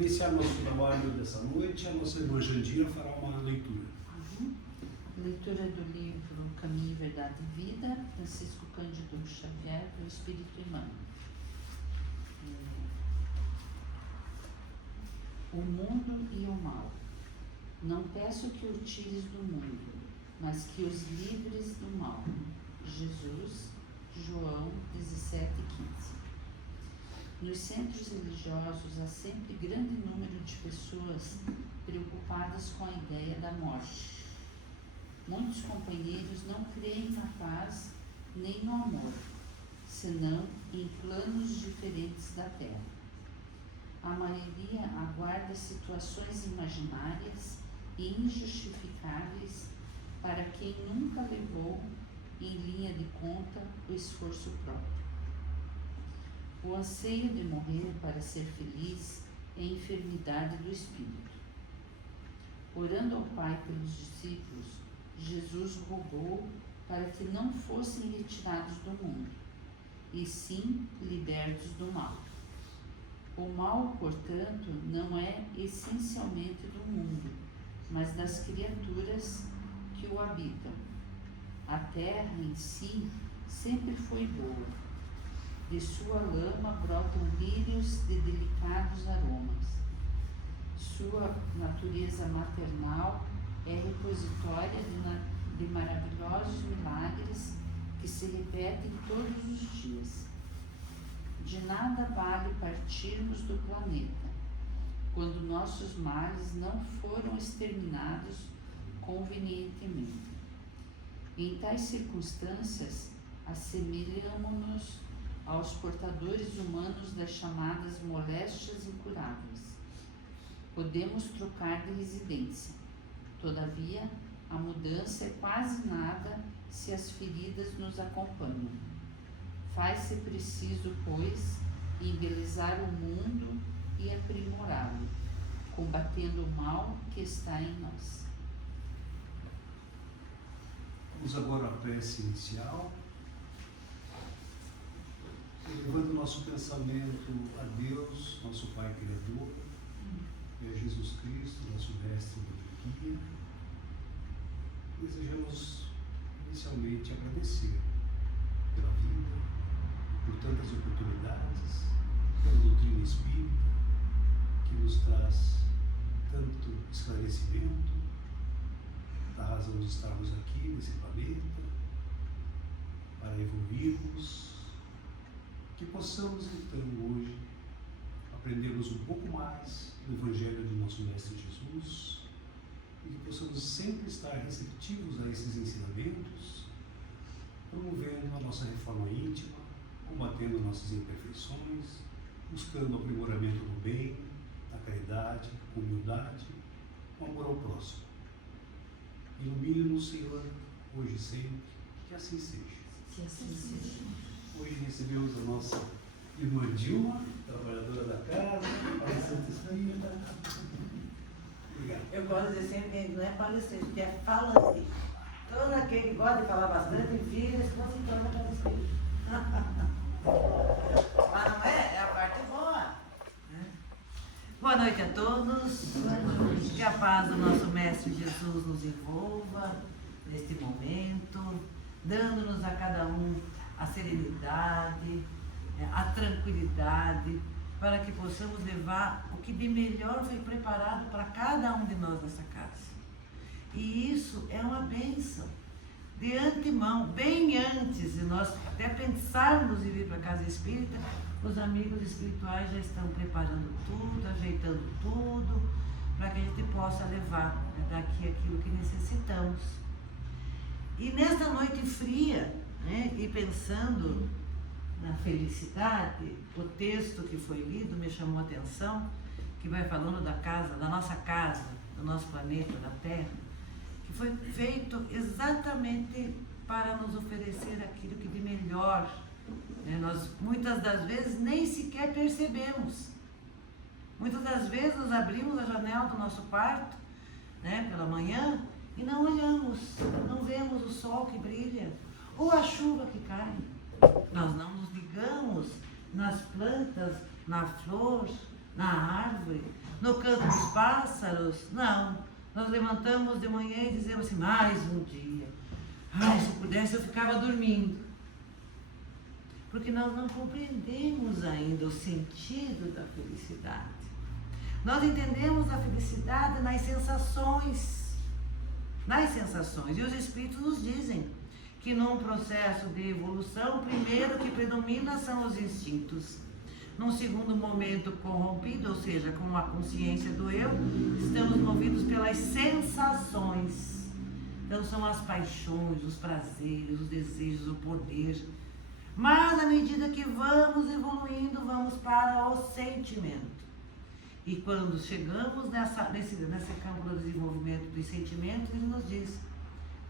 iniciar nosso trabalho dessa noite, a nossa irmã Jandira fará uma leitura. Leitura do livro Caminho, Verdade e Vida, Francisco Cândido Xavier, do Espírito Emmanuel. O mundo e o mal. Não peço que o tires do mundo, mas que os livres do mal. Jesus, João 17:15. Nos centros religiosos há sempre grande número de pessoas preocupadas com a ideia da morte. Muitos companheiros não creem na paz nem no amor, senão em planos diferentes da terra. A maioria aguarda situações imaginárias e injustificáveis para quem nunca levou em linha de conta o esforço próprio. O anseio de morrer para ser feliz é enfermidade do espírito. Orando ao Pai pelos discípulos, Jesus rogou para que não fossem retirados do mundo, e sim libertos do mal. O mal, portanto, não é essencialmente do mundo, mas das criaturas que o habitam. A terra em si sempre foi boa. De sua lama brotam lírios de delicados aromas. Sua natureza maternal é repositória de maravilhosos milagres que se repetem todos os dias. De nada vale partirmos do planeta, quando nossos males não foram exterminados convenientemente. Em tais circunstâncias, assemelhamo-nos aos portadores humanos das chamadas moléstias incuráveis. Podemos trocar de residência, todavia, a mudança é quase nada se as feridas nos acompanham. Faz-se preciso, pois, embelezar o mundo e aprimorá-lo, combatendo o mal que está em nós. Vamos agora à prece inicial, elevando nosso pensamento a Deus, nosso Pai Criador, e a Jesus Cristo, nosso Mestre e guia. Desejamos inicialmente agradecer pela vida, por tantas oportunidades, pela doutrina espírita, que nos traz tanto esclarecimento da razão de estarmos aqui nesse planeta, para evoluirmos, que possamos então hoje aprendermos um pouco mais do Evangelho do nosso Mestre Jesus e que possamos sempre estar receptivos a esses ensinamentos, promovendo a nossa reforma íntima, combatendo nossas imperfeições, buscando o aprimoramento do bem, da caridade, com humildade, com amor ao próximo. Ilumine-nos, Senhor, hoje e sempre, que assim seja. Que assim seja. Hoje recebemos a nossa irmã Dilma, trabalhadora da casa, palestrante espírita. Obrigado. Eu gosto de dizer sempre, não é palestrante, porque é falante. Todo aquele que gosta de falar bastante, vira se torna palestrante. Mas não é? É a parte boa. Boa noite a todos. Que a paz do nosso Mestre Jesus nos envolva neste momento, dando-nos a cada um a serenidade, a tranquilidade, para que possamos levar o que de melhor foi preparado para cada um de nós nessa casa. E isso é uma bênção. De antemão, bem antes de nós até pensarmos em vir para a casa espírita, os amigos espirituais já estão preparando tudo, ajeitando tudo, para que a gente possa levar daqui aquilo que necessitamos. E nesta noite fria, e pensando na felicidade, o texto que foi lido me chamou a atenção, que vai falando da casa, da nossa casa, do nosso planeta, da Terra, que foi feito exatamente para nos oferecer aquilo que de melhor, nós muitas das vezes nem sequer percebemos. Muitas das vezes nós abrimos a janela do nosso quarto, pela manhã, e não olhamos, não vemos o sol que brilha, ou a chuva que cai. Nós não nos ligamos nas plantas, na flor, na árvore, no canto dos pássaros. Não. Nós levantamos de manhã e dizemos assim, mais um dia. Ai, se eu pudesse eu ficava dormindo. Porque nós não compreendemos ainda o sentido da felicidade. Nós entendemos a felicidade nas sensações. Nas sensações. E os Espíritos nos dizem que num processo de evolução, o primeiro que predomina são os instintos. Num segundo momento corrompido, ou seja, com a consciência do eu, estamos movidos pelas sensações. Então são as paixões, os prazeres, os desejos, o poder. Mas à medida que vamos evoluindo, vamos para o sentimento. E quando chegamos nesse campo do desenvolvimento dos sentimentos, ele nos diz,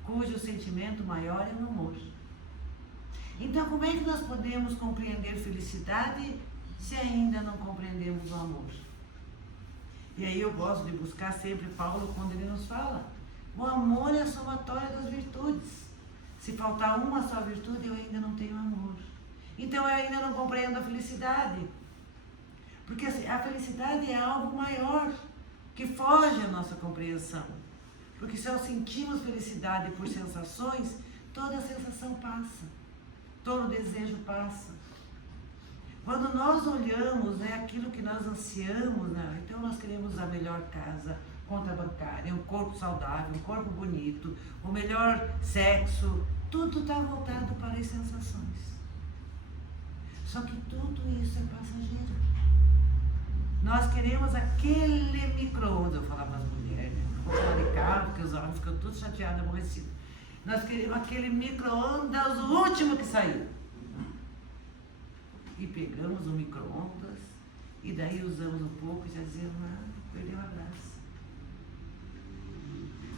cujo sentimento maior é o amor. Então, como é que nós podemos compreender felicidade se ainda não compreendemos o amor? E aí eu gosto de buscar sempre Paulo quando ele nos fala, o amor é a somatória das virtudes. Se faltar uma só virtude, eu ainda não tenho amor. Então eu ainda não compreendo a felicidade. Porque a felicidade é algo maior, que foge à nossa compreensão. Porque se nós sentimos felicidade por sensações, toda sensação passa. Todo desejo passa. Quando nós olhamos aquilo que nós ansiamos, então nós queremos a melhor casa, conta bancária, um corpo saudável, um corpo bonito, o melhor sexo, tudo está voltado para as sensações. Só que tudo isso é passageiro. Nós queremos aquele micro-ondas, eu falava para as mulheres, não vou falar de carro, porque os homens ficam todos chateados, aborrecidos. Nós queremos aquele micro-ondas, o último que saiu. E pegamos o micro-ondas, e daí usamos um pouco e já dizemos, perdeu a graça.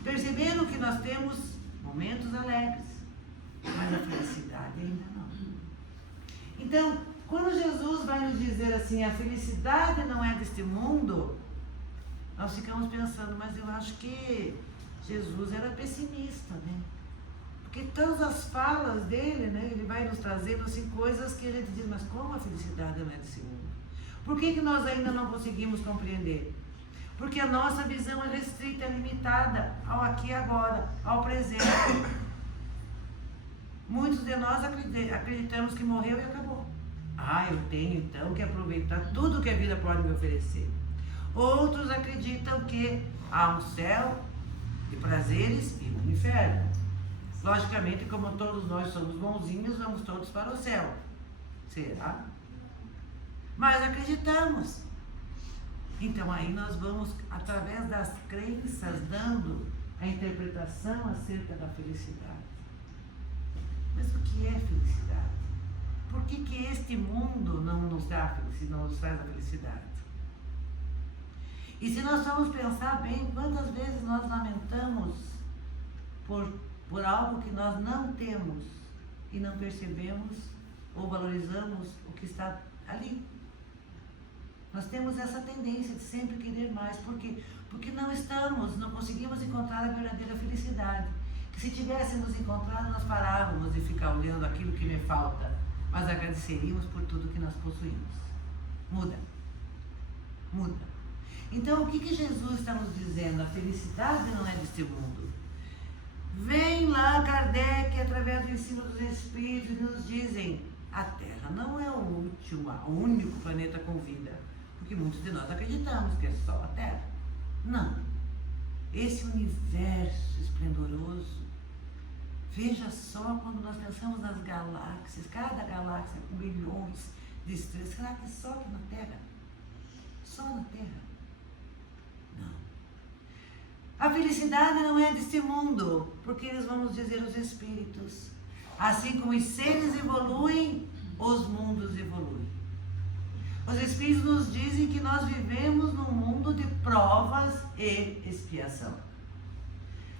Perceberam que nós temos momentos alegres, mas a felicidade ainda não. Então, quando Jesus vai nos dizer assim, a felicidade não é deste mundo, nós ficamos pensando, mas eu acho que Jesus era pessimista, né? Porque todas as falas dele, ele vai nos trazendo assim, coisas que a gente diz, mas como a felicidade não é desse mundo? Por que nós ainda não conseguimos compreender? Porque a nossa visão é restrita, é limitada ao aqui e agora, ao presente. Muitos de nós acreditamos que morreu e acabou. Eu tenho então que aproveitar tudo que a vida pode me oferecer. Outros acreditam que há um céu de prazeres e um inferno. Logicamente, como todos nós somos bonzinhos, vamos todos para o céu. Será? Mas acreditamos. Então aí nós vamos, através das crenças, dando a interpretação acerca da felicidade. Mas o que é felicidade? Por que este mundo não nos traz a felicidade? E se nós formos pensar bem, quantas vezes nós lamentamos por algo que nós não temos e não percebemos ou valorizamos o que está ali? Nós temos essa tendência de sempre querer mais. Por quê? Porque não conseguimos encontrar a verdadeira felicidade. Que se tivéssemos encontrado, nós parávamos de ficar olhando aquilo que me falta, mas agradeceríamos por tudo que nós possuímos. Muda. Então, o que Jesus está nos dizendo? A felicidade não é deste mundo. Vem lá Kardec, através do ensino dos Espíritos, e nos dizem, a Terra não é o único planeta com vida. Porque muitos de nós acreditamos que é só a Terra. Não. Esse universo esplendoroso, veja só quando nós pensamos nas galáxias, cada galáxia com bilhões de estrelas, será que só aqui na Terra? Só na Terra? Não. A felicidade não é deste mundo, porque eles vão nos dizer os espíritos. Assim como os seres evoluem, os mundos evoluem. Os Espíritos nos dizem que nós vivemos num mundo de provas e expiação.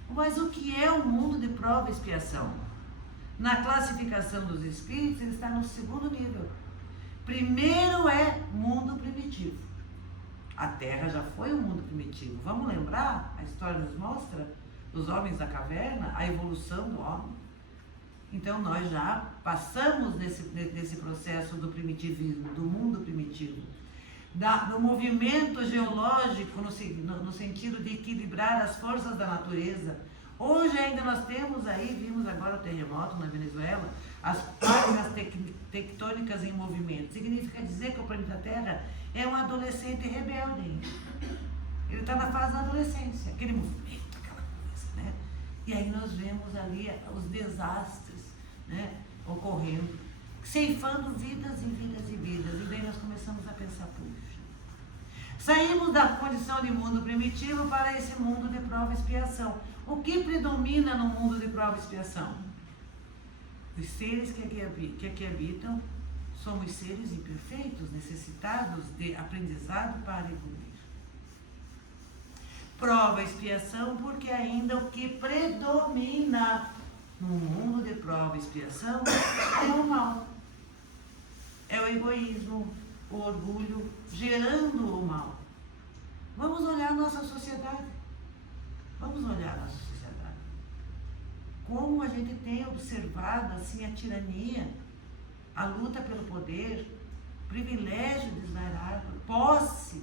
Mas o que é o mundo de prova e expiação? Na classificação dos Espíritos, ele está no segundo nível. Primeiro é mundo primitivo. A Terra já foi um mundo primitivo. Vamos lembrar? A história nos mostra dos homens da caverna, a evolução do homem. Então, nós já passamos nesse processo do primitivismo, do mundo primitivo. do movimento geológico no sentido de equilibrar as forças da natureza. Hoje ainda nós temos aí, vimos agora o terremoto na Venezuela, as placas tectônicas em movimento. Significa dizer que o planeta Terra é um adolescente rebelde. Ele está na fase da adolescência, aquele movimento, aquela coisa, né? E aí nós vemos ali os desastres, né, ocorrendo, ceifando vidas e vidas e vidas. E daí nós começamos a pensar, puxa, saímos da condição de mundo primitivo para esse mundo de prova e expiação. O que predomina no mundo de prova e expiação? Os seres que aqui habitam somos seres imperfeitos, necessitados de aprendizado para evoluir. Prova e expiação, porque ainda o que predomina no mundo de prova e expiação é o mal. É o egoísmo, o orgulho, gerando o mal. Vamos olhar a nossa sociedade. Vamos olhar a nossa sociedade. Como a gente tem observado assim a tirania, a luta pelo poder, privilégio desvairado, posse,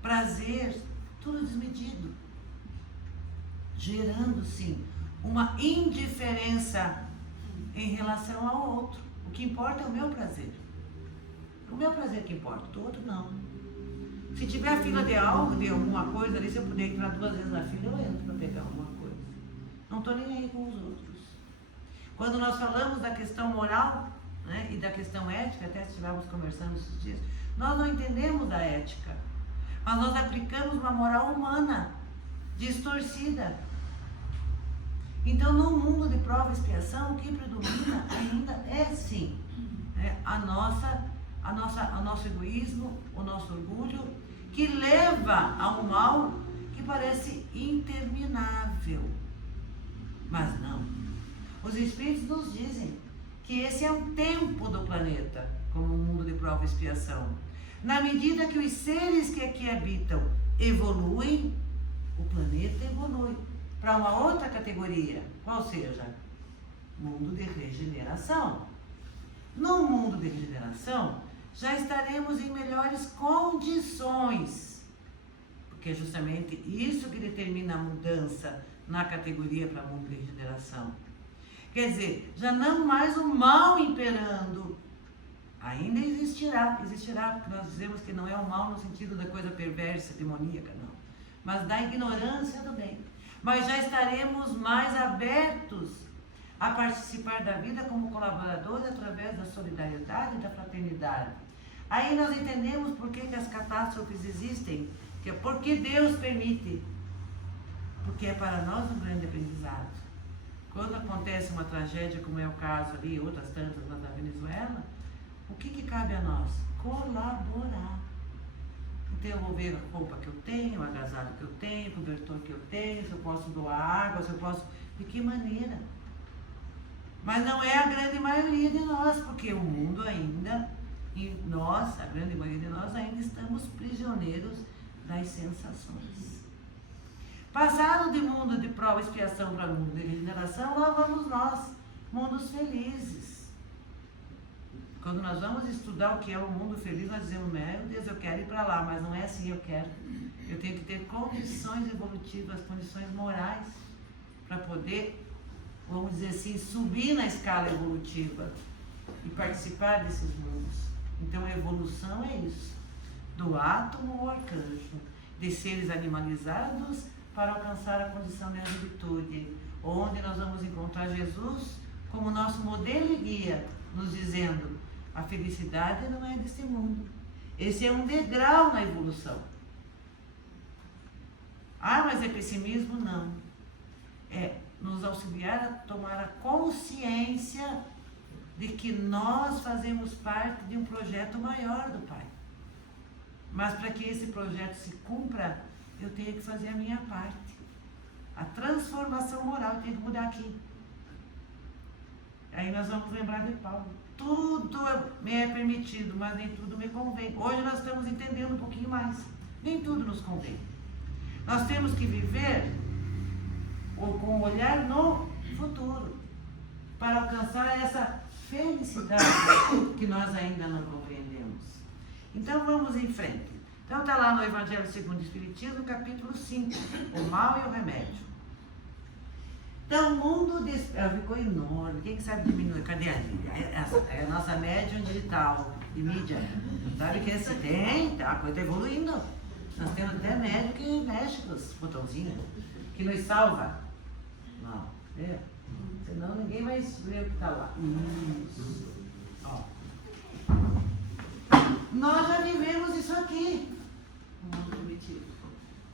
prazer, tudo desmedido, gerando sim uma indiferença em relação ao outro. O que importa é o meu prazer. O meu prazer que importa, do outro não. Se tiver fila de algo, de alguma coisa ali, se eu puder entrar 2 vezes na fila, eu entro para pegar alguma coisa. Não estou nem aí com os outros. Quando nós falamos da questão moral, né, e da questão ética, até estivemos conversando esses dias, nós não entendemos a ética, mas nós aplicamos uma moral humana, distorcida. Então, no mundo de prova e expiação, o que predomina ainda é sim, né, o nosso egoísmo, o nosso orgulho, que leva a um mal que parece interminável. Mas não. Os Espíritos nos dizem que esse é um tempo do planeta, como um mundo de prova e expiação. Na medida que os seres que aqui habitam evoluem, o planeta evolui para uma outra categoria, qual seja? Mundo de regeneração. No mundo de regeneração, já estaremos em melhores condições, porque é justamente isso que determina a mudança na categoria para mundo de regeneração. Quer dizer, já não mais o mal imperando, ainda existirá, porque nós dizemos que não é o mal no sentido da coisa perversa, demoníaca, não, mas da ignorância do bem. Mas já estaremos mais abertos a participar da vida como colaboradores através da solidariedade e da fraternidade. Aí nós entendemos por que as catástrofes existem, que é porque Deus permite, porque é para nós um grande aprendizado. Quando acontece uma tragédia, como é o caso ali, outras tantas lá da Venezuela, o que cabe a nós? Colaborar. Então eu vou ver a roupa que eu tenho, o agasalho que eu tenho, o cobertor que eu tenho, se eu posso doar água, se eu posso... De que maneira? Mas não é a grande maioria de nós, porque o mundo ainda, e nós, a grande maioria de nós, ainda estamos prisioneiros das sensações. Passado de mundo de prova e expiação para mundo de regeneração, lá vamos nós, mundos felizes. Quando nós vamos estudar o que é o mundo feliz, nós dizemos, meu Deus, eu quero ir para lá, mas não é assim, eu quero. Eu tenho que ter condições evolutivas, condições morais, para poder, vamos dizer assim, subir na escala evolutiva e participar desses mundos. Então a evolução é isso, do átomo ao arcanjo, de seres animalizados para alcançar a condição de angelitude, onde nós vamos encontrar Jesus como nosso modelo e guia, nos dizendo, a felicidade não é desse mundo. Esse é um degrau na evolução. Ah, mas é pessimismo? Não. É nos auxiliar a tomar a consciência de que nós fazemos parte de um projeto maior do Pai. Mas para que esse projeto se cumpra, eu tenho que fazer a minha parte. A transformação moral, eu tenho que mudar aqui. Aí nós vamos lembrar de Paulo. Tudo me é permitido, mas nem tudo me convém. Hoje nós estamos entendendo um pouquinho mais. Nem tudo nos convém. Nós temos que viver com um olhar no futuro, para alcançar essa felicidade que nós ainda não compreendemos. Então vamos em frente. Então está lá no Evangelho segundo o Espiritismo, capítulo 5, o mal e o remédio. Então o mundo ficou enorme. Quem sabe diminuir? Cadê a Lília? É a nossa médium digital de mídia. Sabe que esse tem, a coisa está evoluindo. Nós temos até médium que mexe com os botãozinhos, que nos salva. Não, senão ninguém vai ver o que está lá. Ó. Nós já vivemos isso aqui. O mundo primitivo.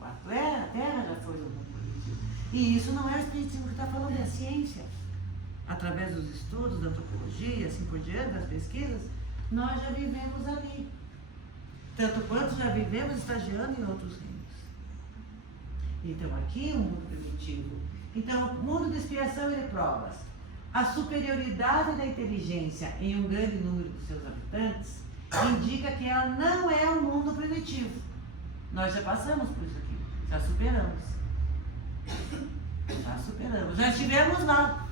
A Terra já foi um mundo primitivo. E isso não é o Espiritismo que está falando, é a ciência. Através dos estudos, da antropologia, assim por diante, das pesquisas, nós já vivemos ali. Tanto quanto já vivemos estagiando em outros reinos. Então aqui o mundo primitivo. Então o mundo de expiação e de provas. A superioridade da inteligência em um grande número de seus habitantes indica que ela não é um mundo primitivo. Nós já passamos por isso aqui, já superamos. Já estivemos lá.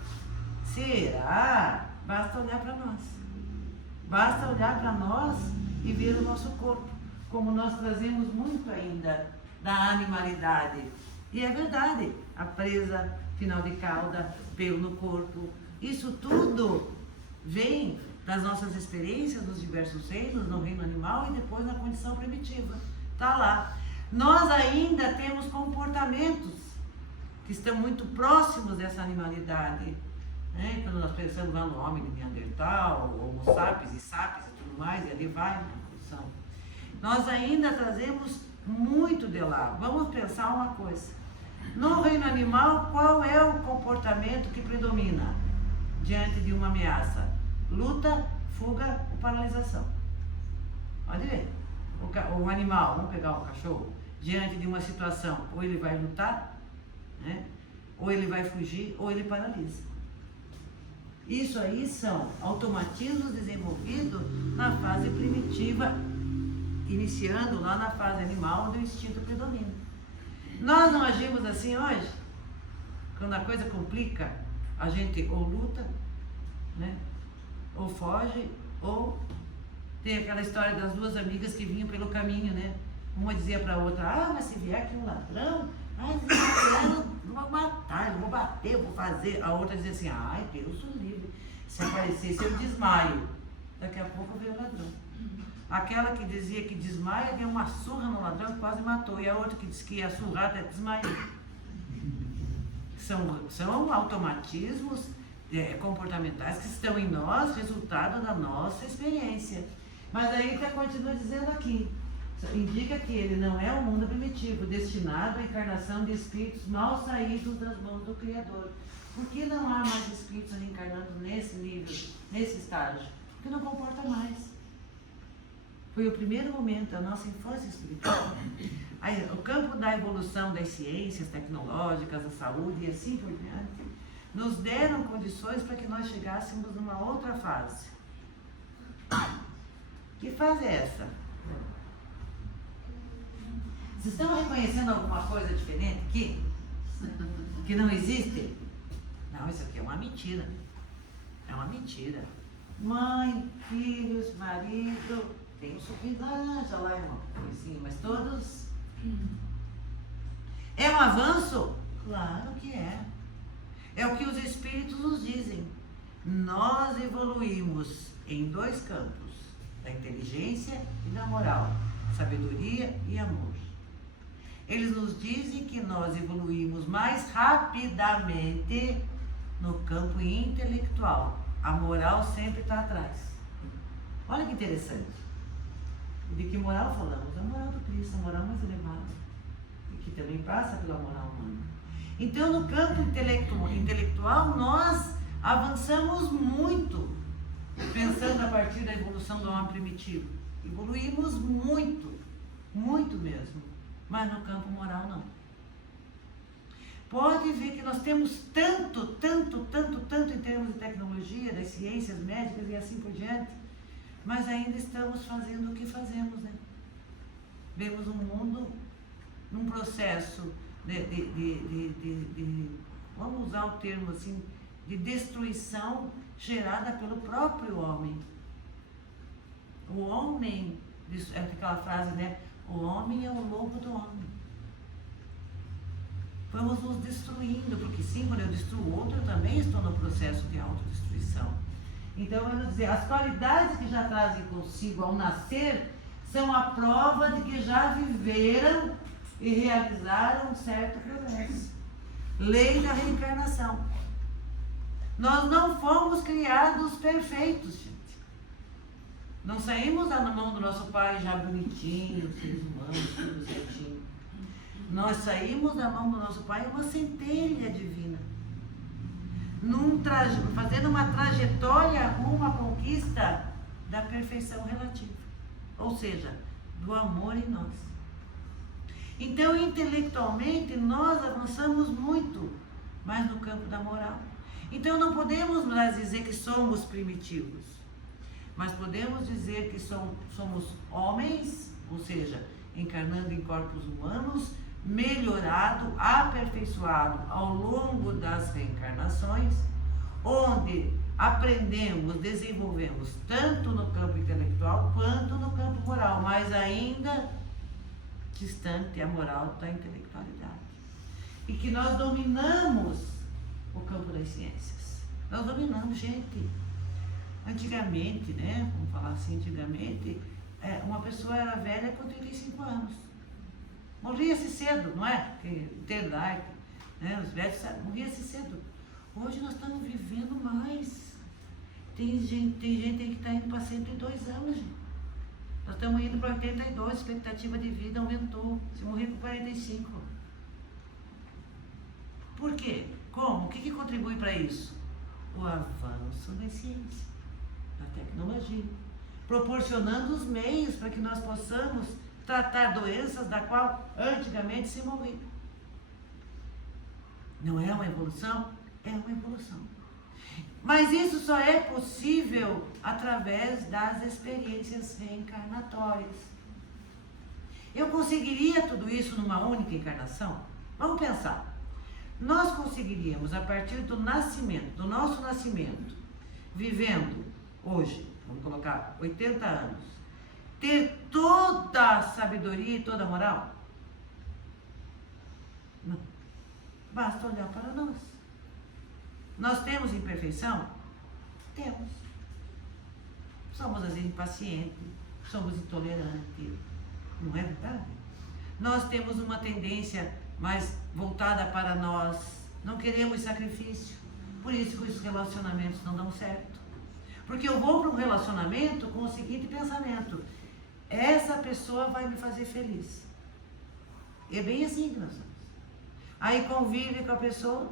Será? Basta olhar para nós. Basta olhar para nós e ver o nosso corpo, como nós trazemos muito ainda da animalidade. E é verdade, a presa, final de cauda, pelo no corpo, isso tudo vem das nossas experiências nos diversos reinos, no reino animal e depois na condição primitiva. Está lá. Nós ainda temos comportamentos que estão muito próximos dessa animalidade. Né? Quando nós pensamos lá no homem de Neandertal, Homo sapiens e sapiens e tudo mais, e ali vai na evolução. Nós ainda trazemos muito de lá. Vamos pensar uma coisa. No reino animal, qual é o comportamento que predomina diante de uma ameaça? Luta, fuga ou paralisação. Pode ver. O animal, vamos pegar o cachorro, diante de uma situação, ou ele vai lutar, né? Ou ele vai fugir, ou ele paralisa. Isso aí são automatismos desenvolvidos na fase primitiva, iniciando lá na fase animal, onde o instinto predomina. Nós não agimos assim hoje? Quando a coisa complica, a gente ou luta, né? Ou foge, ou tem aquela história das duas amigas que vinham pelo caminho, né? Uma dizia para a outra, mas se vier aqui um ladrão, eu vou matar, eu vou bater, eu vou fazer. A outra dizia assim, ai, Deus o livre, se aparecesse eu desmaio. Daqui a pouco veio o ladrão. Aquela que dizia que desmaia, deu uma surra no ladrão e quase matou. E a outra que disse que ia surrar até desmaiou. São automatismos comportamentais que estão em nós, resultado da nossa experiência. Mas aí continua dizendo aqui, indica que ele não é um mundo primitivo, destinado à encarnação de espíritos mal saídos das mãos do Criador. Por que não há mais espíritos reencarnando nesse nível, nesse estágio? Porque não comporta mais. Foi o primeiro momento da nossa infância espiritual. Aí, o campo da evolução das ciências tecnológicas, da saúde e assim por diante, nos deram condições para que nós chegássemos numa outra fase. Que fase é essa? Vocês estão reconhecendo alguma coisa diferente aqui? Que não existe? Não, isso aqui é uma mentira. É uma mentira. Mãe, filhos, marido, tem um suquinho de laranja lá, uma coisinha, mas todos... É um avanço? Claro que é. É o que os espíritos nos dizem. Nós evoluímos em dois campos, da inteligência e da moral, sabedoria e amor. Eles nos dizem que nós evoluímos mais rapidamente no campo intelectual. A moral sempre está atrás. Olha que interessante. De que moral falamos? A moral do Cristo, a moral mais elevada, e que também passa pela moral humana. Então, no campo intelectual, nós avançamos muito, pensando a partir da evolução do homem primitivo. Evoluímos muito, muito mesmo, mas no campo moral não. Pode ver que nós temos tanto em termos de tecnologia, das ciências médicas e assim por diante, mas ainda estamos fazendo o que fazemos, né? Vemos um mundo num processo vamos usar o termo assim, de destruição gerada pelo próprio homem. O homem é aquela frase, né? O homem é o lobo do homem. Vamos nos destruindo, porque sim, quando eu destruo o outro, eu também estou no processo de autodestruição. Então, vamos dizer, as qualidades que já trazem consigo ao nascer são a prova de que já viveram e realizaram um certo progresso. Lei da reencarnação. Nós não fomos criados perfeitos, gente. Não saímos da mão do nosso pai já bonitinho, seres humanos, tudo certinho. Nós saímos da mão do nosso pai uma centelha divina. Fazendo uma trajetória rumo à conquista da perfeição relativa. Ou seja, do amor em nós. Então, intelectualmente, nós avançamos muito, mas no campo da moral. Então, não podemos mais dizer que somos primitivos, mas podemos dizer que somos homens, ou seja, encarnando em corpos humanos, melhorado, aperfeiçoado ao longo das reencarnações, onde aprendemos, desenvolvemos tanto no campo intelectual quanto no campo moral, mas ainda distante a moral da intelectualidade. E que nós dominamos o campo das ciências. Nós dominamos, gente. Antigamente, né? Vamos falar assim, antigamente, uma pessoa era velha com 35 anos. Morria-se cedo, não é? Eternidade, né? Os velhos morria-se cedo. Hoje nós estamos vivendo mais. Tem gente aí que está indo para 102 anos, gente. Nós estamos indo para 82, a expectativa de vida aumentou. Se morrer com 45. Por quê? Como? O que contribui para isso? O avanço da ciência, da tecnologia, proporcionando os meios para que nós possamos tratar doenças da qual antigamente se morria. Não é uma evolução? É uma evolução. Mas isso só é possível através das experiências reencarnatórias. Eu conseguiria tudo isso numa única encarnação? Vamos pensar. Nós conseguiríamos, a partir do nascimento, do nosso nascimento, vivendo hoje, vamos colocar 80 anos, ter toda a sabedoria e toda a moral? Não. Basta olhar para nós. Nós temos imperfeição? Temos. Somos às vezes impacientes, somos intolerantes, não é verdade? Nós temos uma tendência mais voltada para nós, não queremos sacrifício, por isso que os relacionamentos não dão certo. Porque eu vou para um relacionamento com o seguinte pensamento: essa pessoa vai me fazer feliz. É bem assim que nós somos. Aí convive com a pessoa,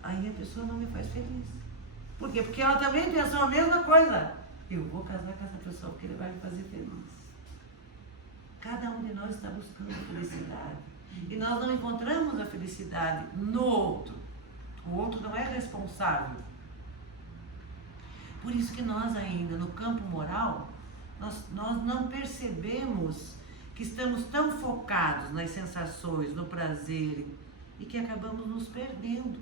aí a pessoa não me faz feliz. Por quê? Porque ela também pensou a mesma coisa. Eu vou casar com essa pessoa porque ele vai me fazer feliz. Cada um de nós está buscando a felicidade. E nós não encontramos a felicidade no outro. O outro não é responsável. Por isso que nós ainda, no campo moral, nós não percebemos que estamos tão focados nas sensações, no prazer, e que acabamos nos perdendo.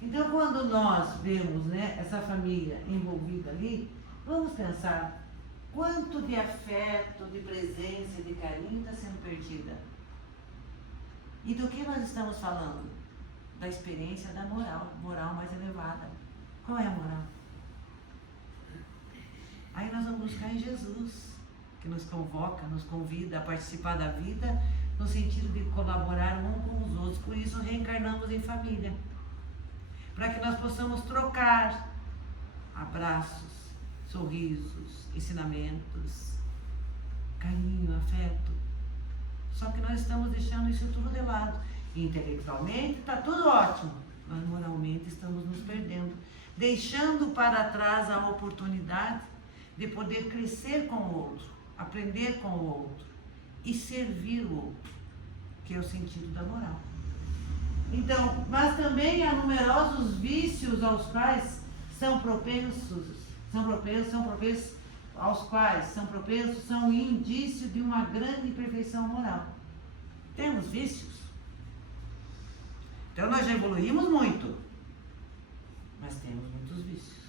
Então, quando nós vemos, né, essa família envolvida ali, vamos pensar quanto de afeto, de presença, de carinho está sendo perdida. E do que nós estamos falando? Da experiência da moral mais elevada. Qual é a moral? Aí nós vamos buscar em Jesus, que nos convoca, nos convida a participar da vida, no sentido de colaborar um com os outros. Por isso reencarnamos em família, para que nós possamos trocar abraços, sorrisos, ensinamentos, carinho, afeto. Só que nós estamos deixando isso tudo de lado. Intelectualmente está tudo ótimo, mas moralmente estamos nos perdendo, deixando para trás a oportunidade de poder crescer com o outro, aprender com o outro e servir o outro, que é o sentido da moral. Então, mas também há numerosos vícios aos quais são um indício de uma grande imperfeição moral. Temos vícios. Então nós já evoluímos muito, mas temos muitos vícios.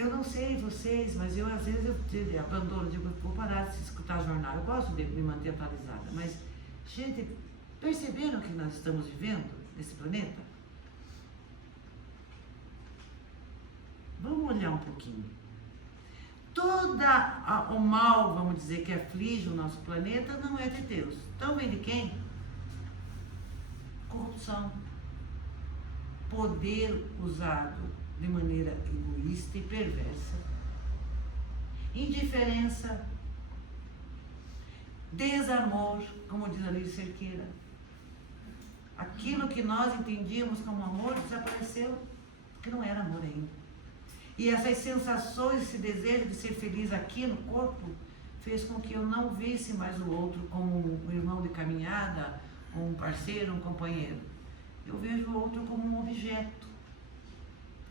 eu não sei vocês, mas eu às vezes eu abandono, digo, vou parar de escutar jornal. Eu gosto de me manter atualizada, mas, gente, perceberam o que nós estamos vivendo nesse planeta? Vamos olhar um pouquinho. Todo o mal, vamos dizer, que aflige o nosso planeta não é de Deus. Então vem de quem? Corrupção. Poder usado de maneira egoísta e perversa. Indiferença. Desamor, como diz a Lídia Cerqueira. Aquilo que nós entendíamos como amor desapareceu, porque não era amor ainda. E essas sensações, esse desejo de ser feliz aqui no corpo, fez com que eu não visse mais o outro como um irmão de caminhada, um parceiro, um companheiro. Eu vejo o outro como um objeto.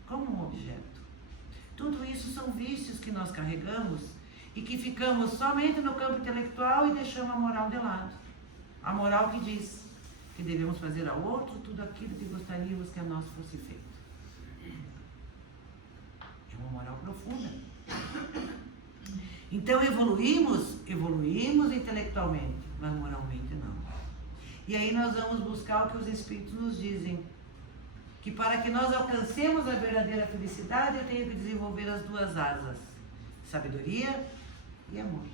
Como um objeto. Tudo isso são vícios que nós carregamos e que ficamos somente no campo intelectual e deixamos a moral de lado. A moral que diz que devemos fazer ao outro tudo aquilo que gostaríamos que a nós fosse feito. Uma moral profunda. Então evoluímos intelectualmente, mas moralmente não. E aí nós vamos buscar o que os Espíritos nos dizem, que para que nós alcancemos a verdadeira felicidade, eu tenho que desenvolver as duas asas, sabedoria e amor.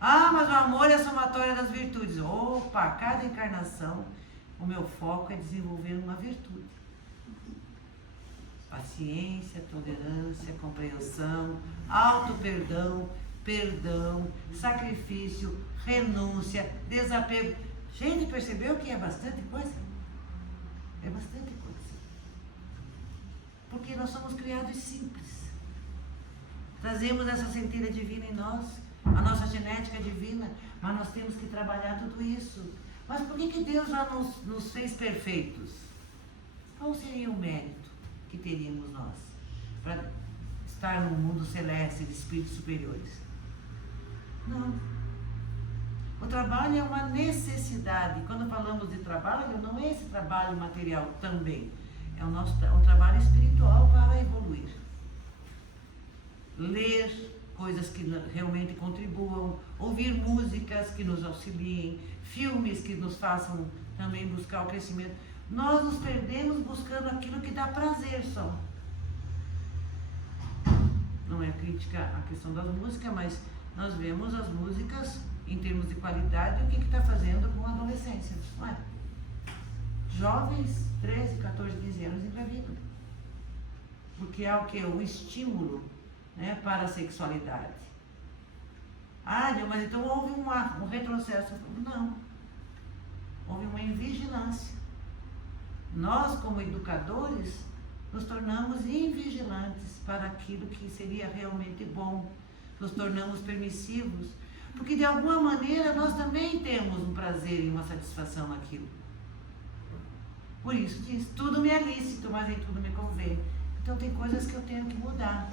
Ah, mas o amor é a somatória das virtudes. Opa, cada encarnação, o meu foco é desenvolver uma virtude. Paciência, tolerância, compreensão, auto-perdão, perdão, sacrifício, renúncia, desapego. Gente, percebeu que é bastante coisa? É bastante coisa. Porque nós somos criados simples. Trazemos essa centelha divina em nós, a nossa genética divina, mas nós temos que trabalhar tudo isso. Mas por que Deus já nos fez perfeitos? Qual seria o mérito que teríamos nós para estar no mundo celeste de espíritos superiores? Não. O trabalho é uma necessidade. Quando falamos de trabalho, não é esse trabalho material também. É o trabalho espiritual para evoluir. Ler coisas que realmente contribuam, ouvir músicas que nos auxiliem, filmes que nos façam também buscar o crescimento. Nós nos perdemos buscando aquilo que dá prazer só. Não é crítica à questão das músicas, mas nós vemos as músicas em termos de qualidade, o que está fazendo com a adolescência, não é? Jovens, 13, 14, 15 anos engravidam. Porque é o que? O estímulo, né, para a sexualidade. Ah, mas então houve um retrocesso. Não. Houve uma invigilância. Nós, como educadores, nos tornamos invigilantes para aquilo que seria realmente bom. Nos tornamos permissivos, porque de alguma maneira nós também temos um prazer e uma satisfação naquilo. Por isso diz, tudo me é lícito, mas em tudo me convém. Então tem coisas que eu tenho que mudar.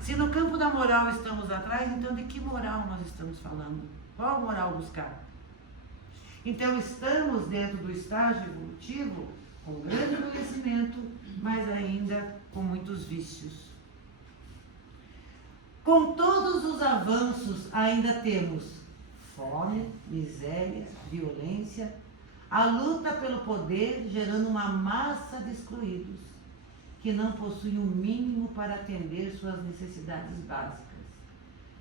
Se no campo da moral estamos atrás, então de que moral nós estamos falando? Qual moral buscar? Então estamos dentro do estágio evolutivo com grande conhecimento, mas ainda com muitos vícios. Com todos os avanços ainda temos fome, miséria, violência, a luta pelo poder gerando uma massa de excluídos que não possuem o mínimo para atender suas necessidades básicas,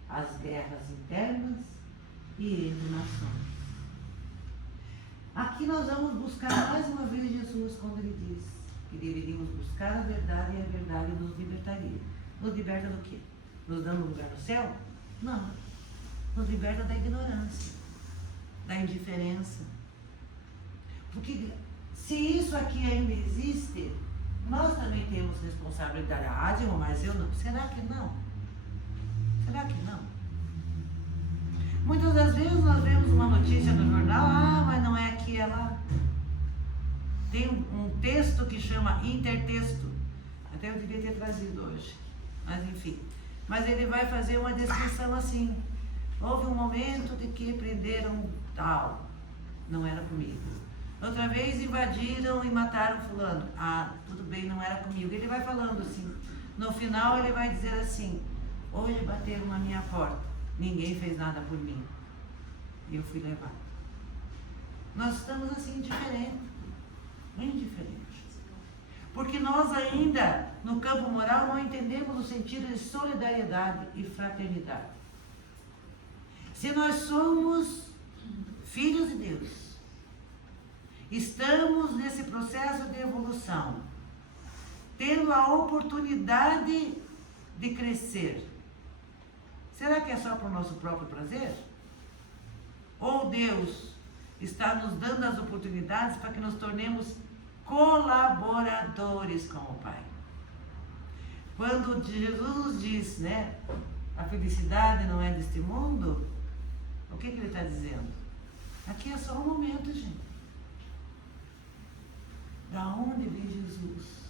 as guerras internas e entre nações. Aqui nós vamos buscar mais uma vez Jesus quando ele diz que deveríamos buscar a verdade e a verdade nos libertaria. Nos liberta do quê? Nos dando lugar no céu? Não. Nos liberta da ignorância, da indiferença. Porque se isso aqui ainda existe, nós também temos responsabilidade. Ah, Dilma, mas eu não. Será que não? Será que não? Muitas das vezes nós vemos uma notícia no jornal, ah, mas não é aqui, é lá. Tem um texto que chama intertexto. Até eu devia ter trazido hoje. Mas enfim. Mas ele vai fazer uma descrição assim. Houve um momento de que prenderam tal. Não era comigo. Outra vez invadiram e mataram fulano. Ah, tudo bem, não era comigo. Ele vai falando assim. no final ele vai dizer assim: hoje bateram na minha porta, ninguém fez nada por mim, e eu fui levado. Nós estamos assim indiferentes, porque nós ainda no campo moral não entendemos o sentido de solidariedade e fraternidade. Se nós somos filhos de Deus, estamos nesse processo de evolução, tendo a oportunidade de crescer, será que é só para o nosso próprio prazer? Ou Deus está nos dando as oportunidades para que nos tornemos colaboradores com o Pai? Quando Jesus nos diz, né, a felicidade não é deste mundo, o que ele está dizendo? Aqui é só um momento, gente. Da onde vem Jesus?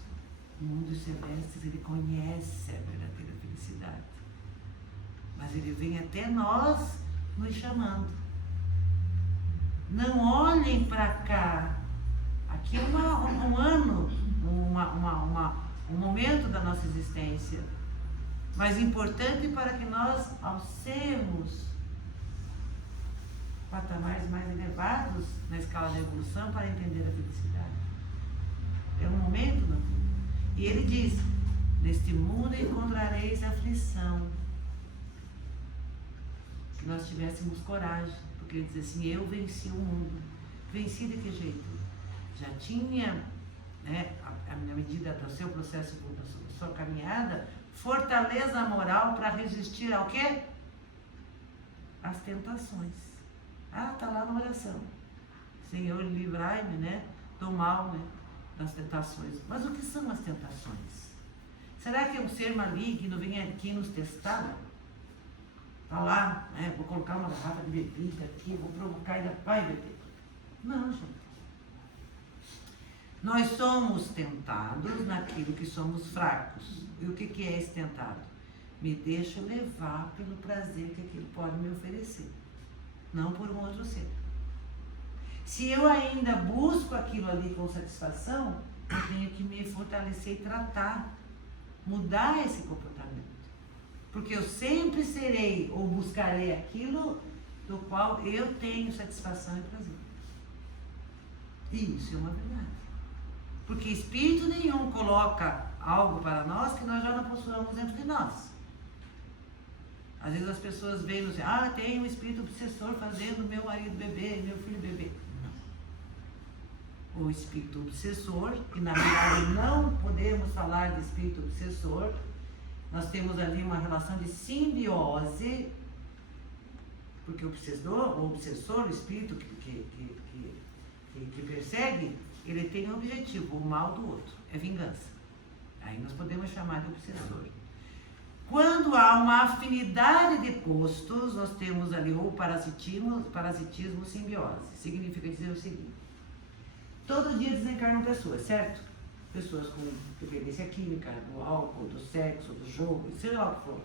No mundo dos celestes ele conhece a verdadeira felicidade. Mas ele vem até nós nos chamando. Não olhem para cá. Aqui é um ano, um momento da nossa existência. Mas importante para que nós alcemos patamares mais elevados na escala da evolução para entender a felicidade. É um momento da vida. E ele diz: neste mundo encontrareis aflição. Que nós tivéssemos coragem, porque ele diz assim: eu venci o mundo. Venci de que jeito? Já tinha, né, na medida do seu processo, da sua caminhada, fortaleza moral para resistir ao quê? Às tentações. Ah, está lá na oração. Senhor, livrai-me, né, do mal, né, das tentações. Mas o que são as tentações? Será que um ser maligno vem aqui nos testar? Está lá, né, vou colocar uma garrafa de bebida aqui, vou provocar e ainda vai beber. Não, gente. Nós somos tentados naquilo que somos fracos. E o que é esse tentado? Me deixo levar pelo prazer que aquilo pode me oferecer, não por um outro ser. Se eu ainda busco aquilo ali com satisfação, eu tenho que me fortalecer e tratar, mudar esse comportamento. Porque eu sempre serei ou buscarei aquilo do qual eu tenho satisfação e prazer. Isso é uma verdade. Porque espírito nenhum coloca algo para nós que nós já não possuamos dentro de nós. Às vezes as pessoas veem assim: ah, tem um espírito obsessor fazendo meu marido beber, meu filho beber. Não. O espírito obsessor, que na verdade não podemos falar de espírito obsessor, nós temos ali uma relação de simbiose, porque o obsessor, o espírito que persegue, ele tem um objetivo, o mal do outro, é vingança. Aí nós podemos chamar de obsessor. Quando há uma afinidade de postos, nós temos ali o parasitismo, simbiose. Significa dizer o seguinte: todo dia desencarnam pessoas, certo? Pessoas com dependência química, do álcool, do sexo, do jogo, seja lá o que for.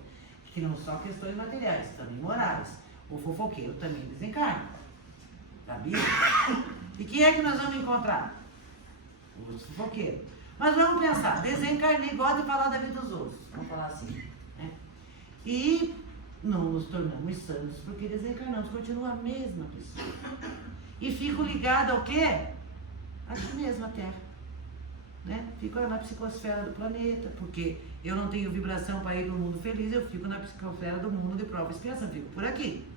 Que não são questões materiais, também morais. O fofoqueiro também desencarna. Sabia? E quem é que nós vamos encontrar? Os fofoqueiros. Mas vamos pensar, desencarnei, gosta de falar da vida dos outros. Vamos falar assim. Né? E não nos tornamos santos porque desencarnamos, continua a mesma pessoa. E fico ligado ao quê? Aqui mesmo, a Terra. Né? Fico na psicosfera do planeta, porque eu não tenho vibração para ir no mundo feliz, eu fico na psicosfera do mundo de prova e expiação, fico por aqui.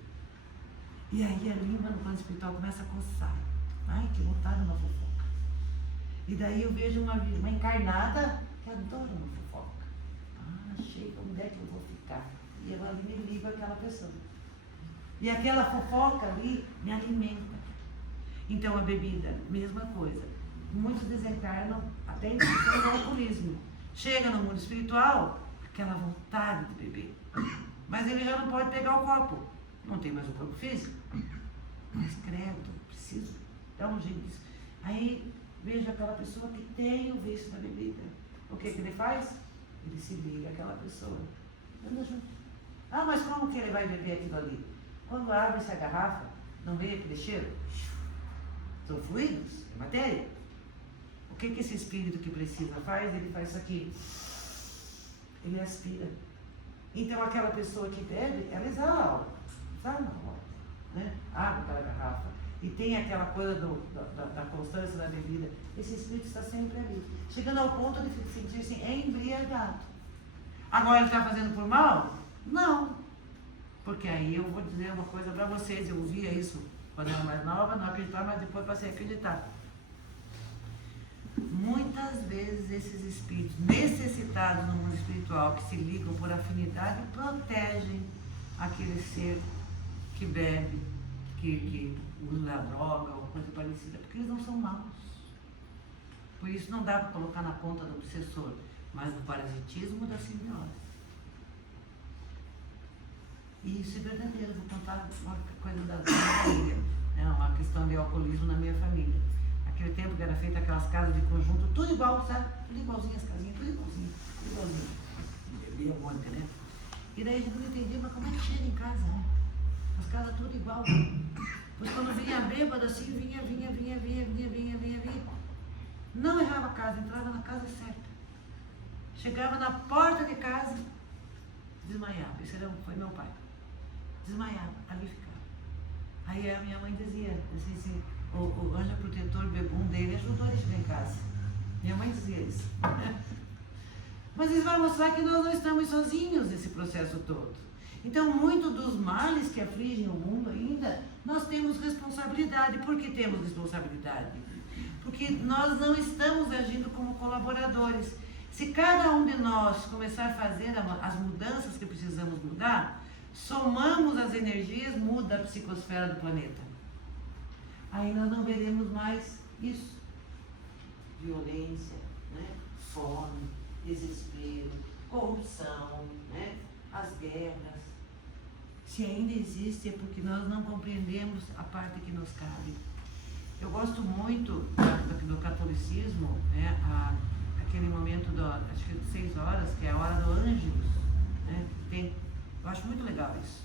E aí a língua no plano espiritual começa a coçar. Ai, que vontade de uma fofoca. E daí eu vejo uma encarnada que adora uma fofoca. Ah, achei, onde é que eu vou ficar? E eu ali me ligo àquela pessoa. E aquela fofoca ali me alimenta. Então a bebida, mesma coisa. Muitos desencarnam até pelo alcoolismo. Chega no mundo espiritual, aquela vontade de beber. Mas ele já não pode pegar o copo. Não tem mais o corpo físico. Mas credo, preciso dar um jeito disso. Aí vejo aquela pessoa que tem o vício da bebida. O que ele faz? Ele se liga àquela pessoa. Anda junto. Ah, mas como que ele vai beber aquilo ali? Quando abre-se a garrafa, não vem aquele cheiro? São fluidos, é matéria. O que esse espírito que precisa faz? Ele faz isso aqui. ele aspira. Então aquela pessoa que bebe, ela exala na hora, né? Abre aquela garrafa e tem aquela coisa da constância da bebida. Esse espírito está sempre ali, chegando ao ponto de se sentir assim, embriagado. Agora ele está fazendo por mal? Não. Porque aí eu vou dizer uma coisa para vocês, eu ouvia isso quando eu era mais nova, não acreditava, mas depois passei a acreditar. Muitas vezes esses espíritos necessitados no mundo espiritual, que se ligam por afinidade, protegem aquele ser que bebe, que usa droga ou coisa parecida, porque eles não são maus. Por isso não dá para colocar na conta do obsessor, mas do parasitismo da simbiose. E isso é verdadeiro. Vou contar uma coisa da minha família, uma questão de alcoolismo na minha família. Aquele tempo que era feita aquelas casas de conjunto, tudo igual, sabe? Tudo igualzinho as casinhas, tudo igualzinho, tudo igualzinho. Bebia um monte, né? E daí a gente não entendia, mas como é que chega em casa, né? As casas tudo igual. Pois quando vinha bêbado assim, vinha. Não errava a casa, entrava na casa certa. Chegava na porta de casa, desmaiava. Esse foi meu pai. Desmaiava, ali ficava. Aí a minha mãe dizia, assim, o anjo protetor bebum dele ajudou ele a chegar em casa. Minha mãe dizia isso. Mas isso vai mostrar que nós não estamos sozinhos nesse processo todo. Então, muito dos males que afligem o mundo ainda, nós temos responsabilidade. Por que temos responsabilidade? Porque nós não estamos agindo como colaboradores. Se cada um de nós começar a fazer as mudanças que precisamos mudar, somamos as energias, muda a psicosfera do planeta. Aí nós não veremos mais isso. Violência, né? Fome, desespero, corrupção, né? As guerras. Se ainda existe é porque nós não compreendemos a parte que nos cabe. Eu gosto muito do catolicismo, né? Aquele momento, acho que 6 horas, que é a hora do Ângelus, né? Eu acho muito legal isso.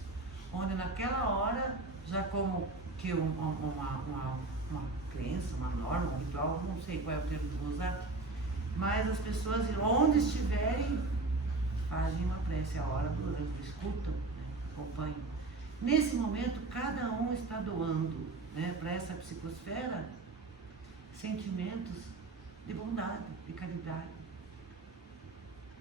Onde naquela hora, já como que uma crença, uma norma, um ritual, não sei qual é o termo que vou usar, mas as pessoas, onde estiverem, fazem uma prece, a hora do Ângelus, escutam, né? Acompanham. Nesse momento, cada um está doando, né, para essa psicosfera sentimentos de bondade, de caridade,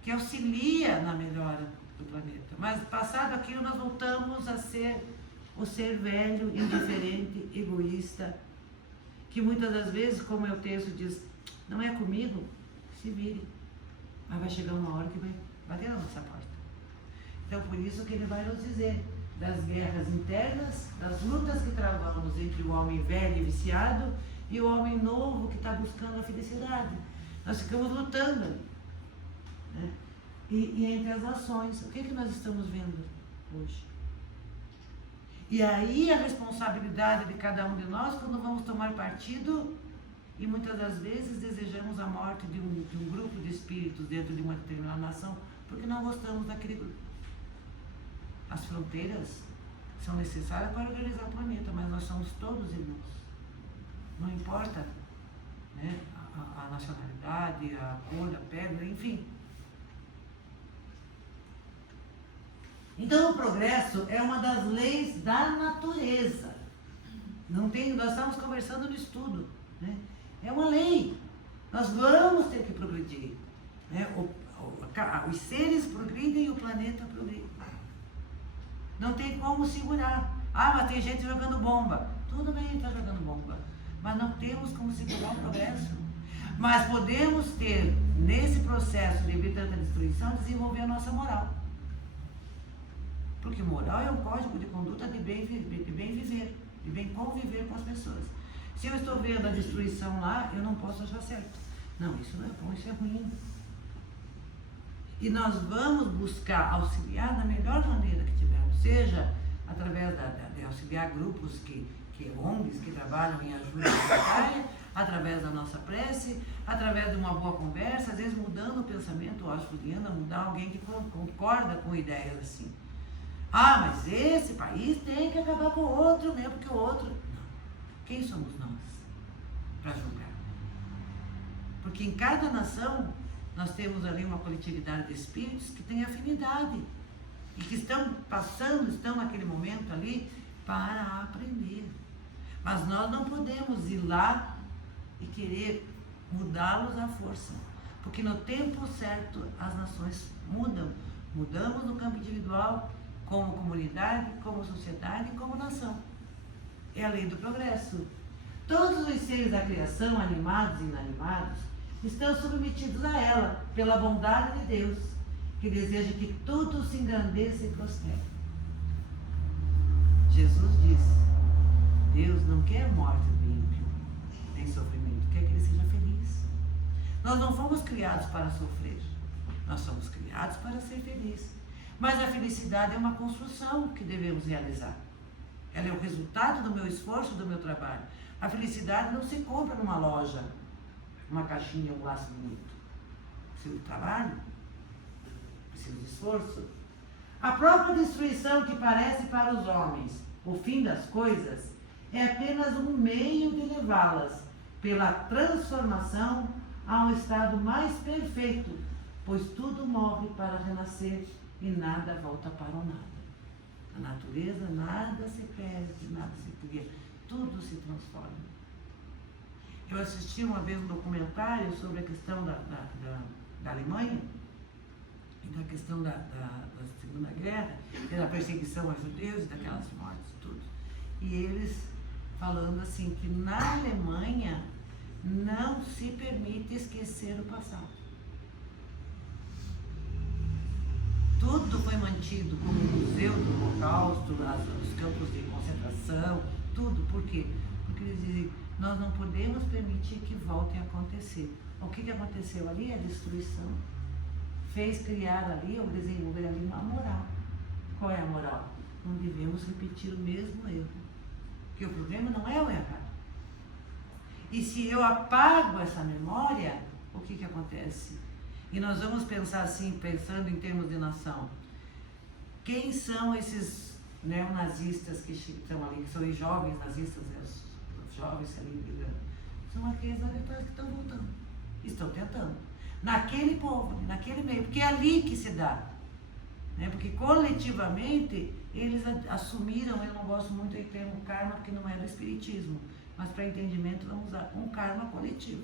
que auxilia na melhora do planeta. Mas passado aquilo, nós voltamos a ser o ser velho, indiferente, egoísta, que muitas das vezes, como o texto diz, não é comigo, se vire. Mas vai chegar uma hora que vai bater na nossa porta. Então, por isso que ele vai nos dizer das guerras internas, das lutas que travamos entre o homem velho e viciado e o homem novo que está buscando a felicidade. Nós ficamos lutando, né? E entre as nações, o que é que nós estamos vendo hoje? E aí a responsabilidade de cada um de nós, quando vamos tomar partido, e muitas das vezes desejamos a morte de um grupo de espíritos dentro de uma determinada nação, porque não gostamos daquele grupo. As fronteiras são necessárias para organizar o planeta, mas nós somos todos irmãos. Não importa, né, a nacionalidade, a cor, a pele, enfim. Então o progresso é uma das leis da natureza. Nós estamos conversando no estudo, né? É uma lei. Nós vamos ter que progredir, né? Os seres progridem e o planeta progride. Não tem como segurar. Mas tem gente jogando bomba. Tudo bem, está jogando bomba. Mas não temos como segurar o progresso. Mas podemos ter, nesse processo de evitar tanta destruição, desenvolver a nossa moral. Porque moral é um código de conduta de bem viver, de bem conviver com as pessoas. Se eu estou vendo a destruição lá, eu não posso achar certo. Não, isso não é bom, isso é ruim. E nós vamos buscar auxiliar da melhor maneira que tivermos, seja através de auxiliar grupos ONGs que trabalham em ajuda humanitária, através da nossa prece, através de uma boa conversa, às vezes mudando o pensamento, eu acho, Juliana, mudar alguém que concorda com ideias assim. Mas esse país tem que acabar com o outro, né? Porque o outro... Não. Quem somos nós para julgar? Porque em cada nação nós temos ali uma coletividade de espíritos que tem afinidade e que estão naquele momento ali para aprender. Mas nós não podemos ir lá e querer mudá-los à força, porque no tempo certo as nações mudam. Mudamos no campo individual, como comunidade, como sociedade e como nação. É a lei do progresso. Todos os seres da criação, animados e inanimados, estão submetidos a ela, pela bondade de Deus, que deseja que tudo se engrandeça e prospere. Jesus disse: Deus não quer a morte do ímpio, nem sofrimento, quer que ele seja feliz. Nós não fomos criados para sofrer, nós somos criados para ser felizes. Mas a felicidade é uma construção que devemos realizar. Ela é o resultado do meu esforço, do meu trabalho. A felicidade não se compra numa loja, uma caixinha, um laço bonito. Precisa de trabalho, precisa de esforço. A própria destruição que parece para os homens o fim das coisas é apenas um meio de levá-las pela transformação a um estado mais perfeito, pois tudo morre para renascer e nada volta para o nada. Na natureza nada se perde, nada se cria, tudo se transforma. Eu assisti uma vez um documentário sobre a questão da Alemanha e da questão da Segunda Guerra, da perseguição aos judeus, daquelas mortes e tudo. E eles falando assim que na Alemanha não se permite esquecer o passado. Tudo foi mantido como museu do Holocausto, os campos de concentração, tudo. Por quê? Porque eles dizem, nós não podemos permitir que volte a acontecer. O que aconteceu ali é a destruição. Fez criar ali, ou desenvolver ali uma moral. Qual é a moral? Não devemos repetir o mesmo erro. Porque o problema não é o errar. E se eu apago essa memória, o que acontece? E nós vamos pensar assim, pensando em termos de nação. Quem são esses neonazistas que estão ali, que são os jovens nazistas, os jovens ali, são aqueles lá detrás que estão voltando. Estão tentando. Naquele povo, naquele meio, porque é ali que se dá. Né? Porque coletivamente eles assumiram, eu não gosto muito do termo karma, porque não é do espiritismo, mas para entendimento vamos usar um karma coletivo.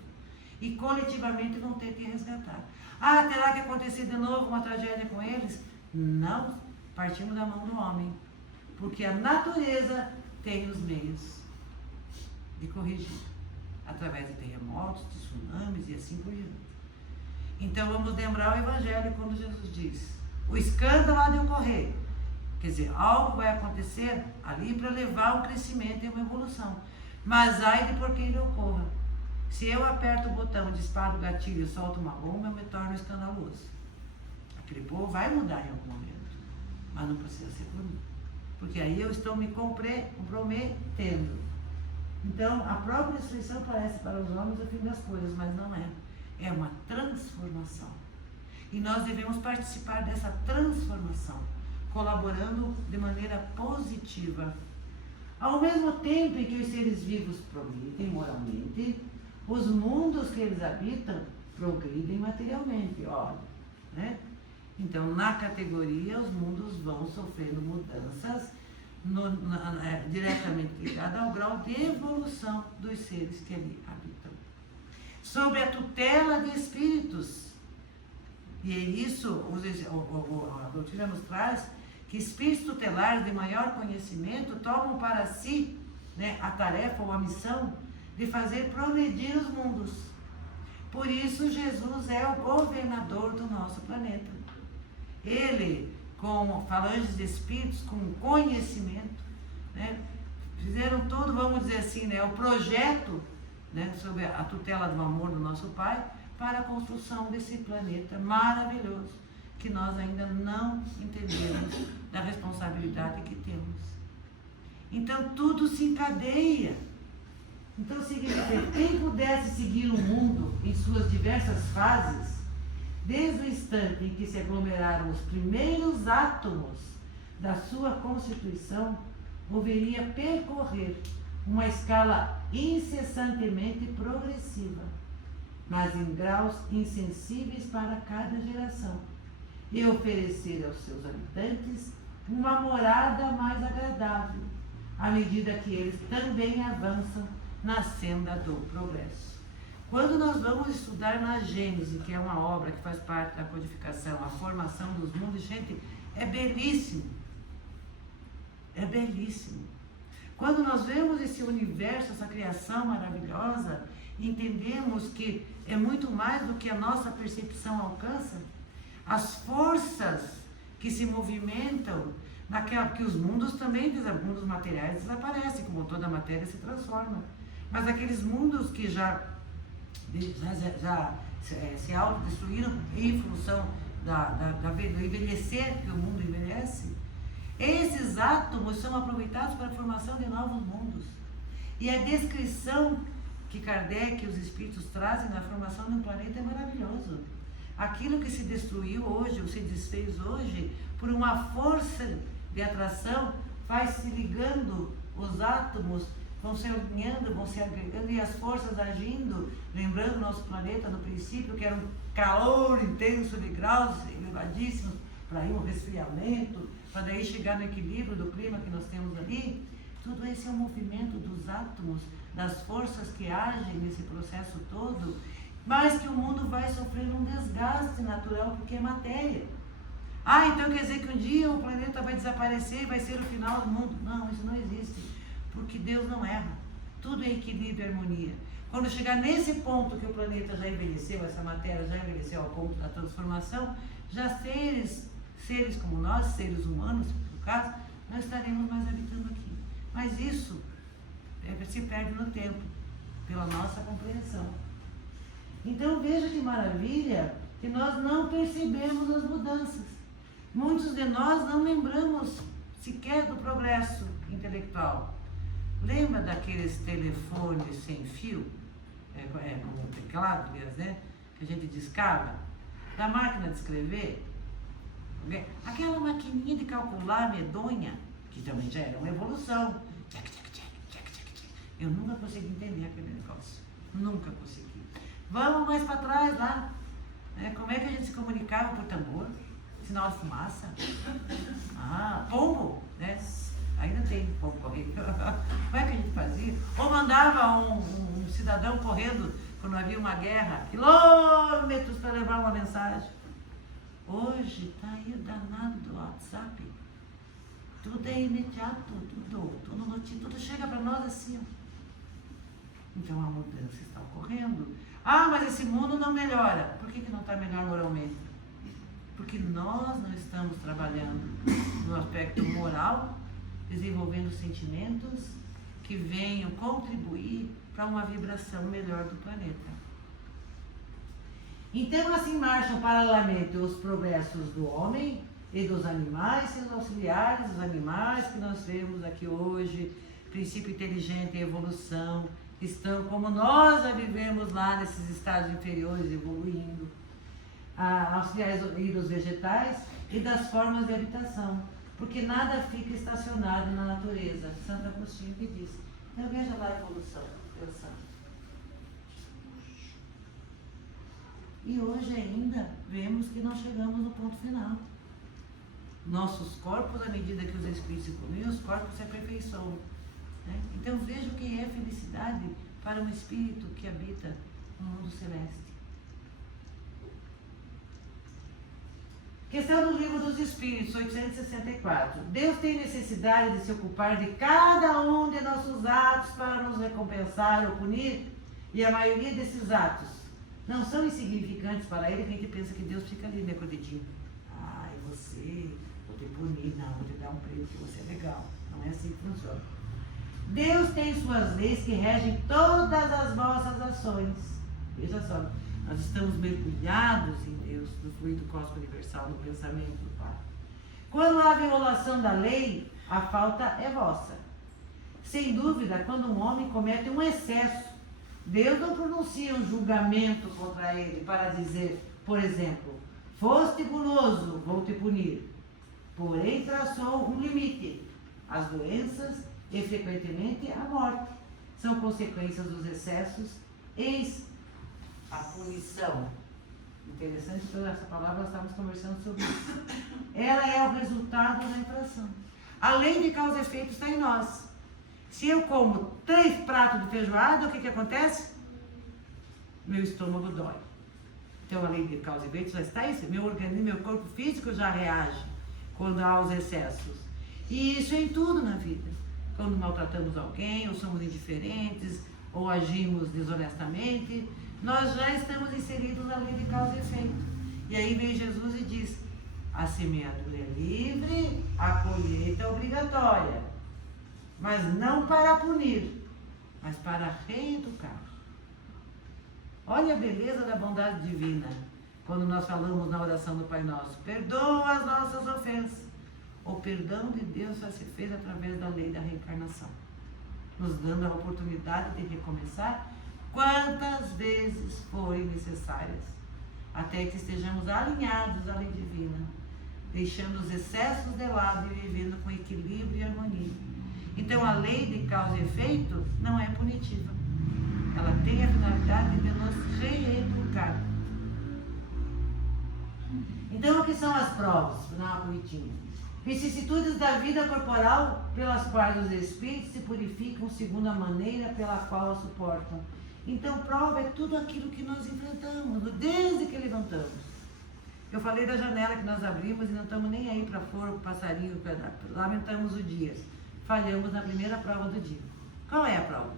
E coletivamente vão ter que resgatar. Ah, terá que acontecer de novo uma tragédia com eles? Não, partimos da mão do homem. Porque a natureza tem os meios de corrigir. Através de terremotos, de tsunamis e assim por diante. Então vamos lembrar o Evangelho quando Jesus diz: o escândalo há de ocorrer. Quer dizer, algo vai acontecer ali para levar um crescimento e uma evolução. Mas ai de por que ele ocorra. Se eu aperto o botão, disparo o gatilho e solto uma bomba, eu me torno escandaloso. Aquele povo vai mudar em algum momento, mas não precisa ser por mim. Porque aí eu estou me comprometendo. Então, a própria destruição parece para os homens o fim das coisas, mas não é. É uma transformação. E nós devemos participar dessa transformação, colaborando de maneira positiva. Ao mesmo tempo em que os seres vivos progridem moralmente, os mundos que eles habitam progridem materialmente, olha, né? Então, na categoria, os mundos vão sofrendo mudanças diretamente ligadas ao grau de evolução dos seres que ali habitam. Sobre a tutela de espíritos, e é isso, a doutrina nos traz, que espíritos tutelares de maior conhecimento tomam para si, né, a tarefa ou a missão de fazer progredir os mundos. Por isso, Jesus é o governador do nosso planeta. Ele, com falanges de espíritos, com conhecimento, né, fizeram todo, vamos dizer assim, né, o projeto, né, sob a tutela do amor do nosso Pai, para a construção desse planeta maravilhoso, que nós ainda não entendemos da responsabilidade que temos. Então, tudo se encadeia. Então, significa que quem pudesse seguir o mundo em suas diversas fases, desde o instante em que se aglomeraram os primeiros átomos da sua constituição, deveria percorrer uma escala incessantemente progressiva. mas em graus insensíveis para cada geração, e oferecer aos seus habitantes uma morada mais agradável, à medida que eles também avançam na senda do progresso. Quando nós vamos estudar na Gênese, que é uma obra que faz parte da codificação, a formação dos mundos, gente, é belíssimo. É belíssimo. Quando nós vemos esse universo, essa criação maravilhosa, entendemos que é muito mais do que a nossa percepção alcança. As forças que se movimentam, que os mundos também, os mundos materiais desaparecem, como toda a matéria se transforma. Mas aqueles mundos que já se autodestruíram em função do envelhecer, que o mundo envelhece, esses átomos são aproveitados para a formação de novos mundos. E a descrição que Kardec e os espíritos trazem na formação de um planeta é maravilhoso. Aquilo que se destruiu hoje, ou se desfez hoje, por uma força de atração, vai se ligando, os átomos vão se alinhando, vão se agregando, e as forças agindo, lembrando o nosso planeta no princípio, que era um calor intenso de graus elevadíssimos, para ir um resfriamento, para daí chegar no equilíbrio do clima que nós temos ali. Tudo esse é um movimento dos átomos, das forças que agem nesse processo todo, mas que o mundo vai sofrendo um desgaste natural, porque é matéria. Então quer dizer que um dia o planeta vai desaparecer e vai ser o final do mundo? Não, isso não existe, porque Deus não erra. Tudo é equilíbrio e harmonia. Quando chegar nesse ponto que o planeta já envelheceu, essa matéria já envelheceu ao ponto da transformação, já seres como nós, seres humanos, no caso, nós estaremos mais habitando aqui. Mas isso se perde no tempo, pela nossa compreensão. Então veja que maravilha que nós não percebemos as mudanças. Muitos de nós não lembramos sequer do progresso intelectual. Lembra daqueles telefones sem fio? Com o teclado, né? Que a gente discava? Da máquina de escrever? Aquela maquininha de calcular medonha, que também já era uma evolução. Eu nunca consegui entender aquele negócio. Nunca consegui. Vamos mais para trás lá. Como é que a gente se comunicava por tambor? Sinal de fumaça? Pombo, né? Ainda tem pombo correndo. Como é que a gente fazia? Ou mandava um cidadão correndo quando havia uma guerra, quilômetros para levar uma mensagem. Hoje está aí o danado do WhatsApp. Tudo é imediato, tudo notícia, tudo chega para nós assim. Então a mudança está ocorrendo. Mas esse mundo não melhora. Por que não está melhor moralmente? Porque nós não estamos trabalhando no aspecto moral, desenvolvendo sentimentos que venham contribuir para uma vibração melhor do planeta. Então assim marcham paralelamente os progressos do homem e dos animais, seus auxiliares, os animais que nós vemos aqui hoje, princípio inteligente e evolução, estão como nós a vivemos lá nesses estágios inferiores, evoluindo, auxiliares e dos vegetais e das formas de habitação, porque nada fica estacionado na natureza. Santo Agostinho que diz. Então veja lá a evolução, pensando. E hoje ainda vemos que não chegamos no ponto final. Nossos corpos, à medida que os espíritos evoluem, os corpos se aperfeiçoam. Então veja o que é felicidade para um espírito que habita no mundo celeste. Questão do Livro dos Espíritos, 864. Deus tem necessidade de se ocupar de cada um de nossos atos para nos recompensar ou punir, e a maioria desses atos não são insignificantes para Ele, que a gente pensa que Deus fica ali, né, com o dedinho. Você, vou te punir, não, vou te dar um prêmio porque você é legal. Não é assim que funciona. Deus tem suas leis que regem todas as vossas ações. Veja só, nós estamos mergulhados em Deus, no fluido cósmico universal, no pensamento do Pai. Quando há violação da lei, a falta é vossa. Sem dúvida, quando um homem comete um excesso, Deus não pronuncia um julgamento contra ele para dizer, por exemplo, foste guloso, vou te punir. Porém, traçou um limite. As doenças e, frequentemente, a morte são consequências dos excessos. Eis a punição. Interessante que essa palavra nós estávamos conversando sobre isso. Ela é o resultado da infração. A lei de causa e efeito está em nós. Se eu como 3 pratos de feijoada, o que acontece? Meu estômago dói. Então a lei de causa e efeito já está isso. Meu organismo, meu corpo físico já reage quando há os excessos. E isso é em tudo na vida. Quando maltratamos alguém, ou somos indiferentes, ou agimos desonestamente, nós já estamos inseridos na lei de causa e efeito. E aí vem Jesus e diz: a semeadura é livre, a colheita é obrigatória. Mas não para punir, mas para reeducar. Olha a beleza da bondade divina. Quando nós falamos na oração do Pai Nosso: perdoa as nossas ofensas. O perdão de Deus só se fez através da lei da reencarnação, nos dando a oportunidade de recomeçar quantas vezes forem necessárias, até que estejamos alinhados à lei divina, deixando os excessos de lado e vivendo com equilíbrio e harmonia. Então a lei de causa e efeito não é punitiva. Ela tem a finalidade de nos reeducar. Então o que são as provas? Vou dar uma corridinha. Vicissitudes da vida corporal pelas quais os espíritos se purificam segundo a maneira pela qual a suportam. Então prova é tudo aquilo que nós enfrentamos, desde que levantamos. Eu falei da janela que nós abrimos e não estamos nem aí para fora, passarinho, lamentamos o dia. Falhamos na primeira prova do dia. Qual é a prova?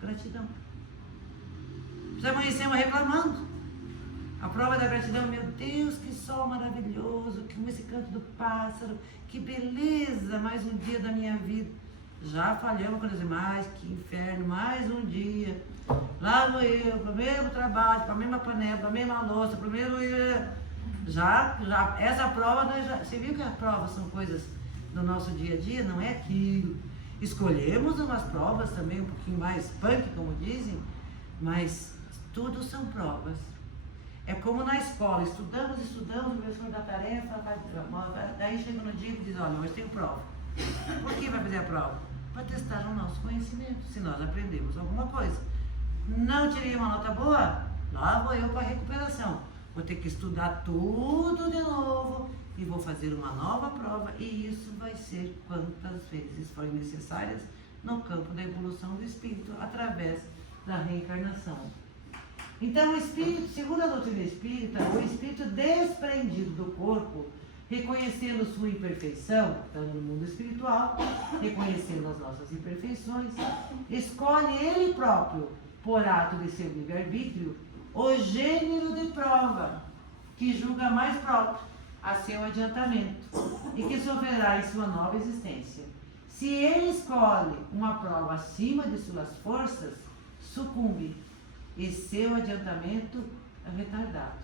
Gratidão. Já amanhecemos reclamando. A prova da gratidão: meu Deus, que sol maravilhoso, que esse canto do pássaro, que beleza, mais um dia da minha vida. Já falhamos quando dizemos: mais que inferno, mais um dia. Lá vou eu, para o mesmo trabalho, para a mesma panela, para a mesma louça, para o mesmo... Já, essa prova, você viu que as provas são coisas do nosso dia a dia, não é aquilo. Escolhemos umas provas também um pouquinho mais punk, como dizem, mas tudo são provas. É como na escola: estudamos, o professor dá tarefa, daí chega no dia e diz: olha, hoje tem prova. Por que vai fazer a prova? Para testar o nosso conhecimento, se nós aprendemos alguma coisa. Não tirei uma nota boa? Lá vou eu para a recuperação. Vou ter que estudar tudo de novo e vou fazer uma nova prova, e isso vai ser quantas vezes forem necessárias no campo da evolução do espírito, através da reencarnação. Então o espírito, segundo a doutrina espírita, o espírito desprendido do corpo, reconhecendo sua imperfeição, estando no mundo espiritual, reconhecendo as nossas imperfeições, escolhe ele próprio, por ato de seu livre-arbítrio, o gênero de prova que julga mais próprio a seu adiantamento e que sofrerá em sua nova existência. Se ele escolhe uma prova acima de suas forças, sucumbe e seu adiantamento é retardado.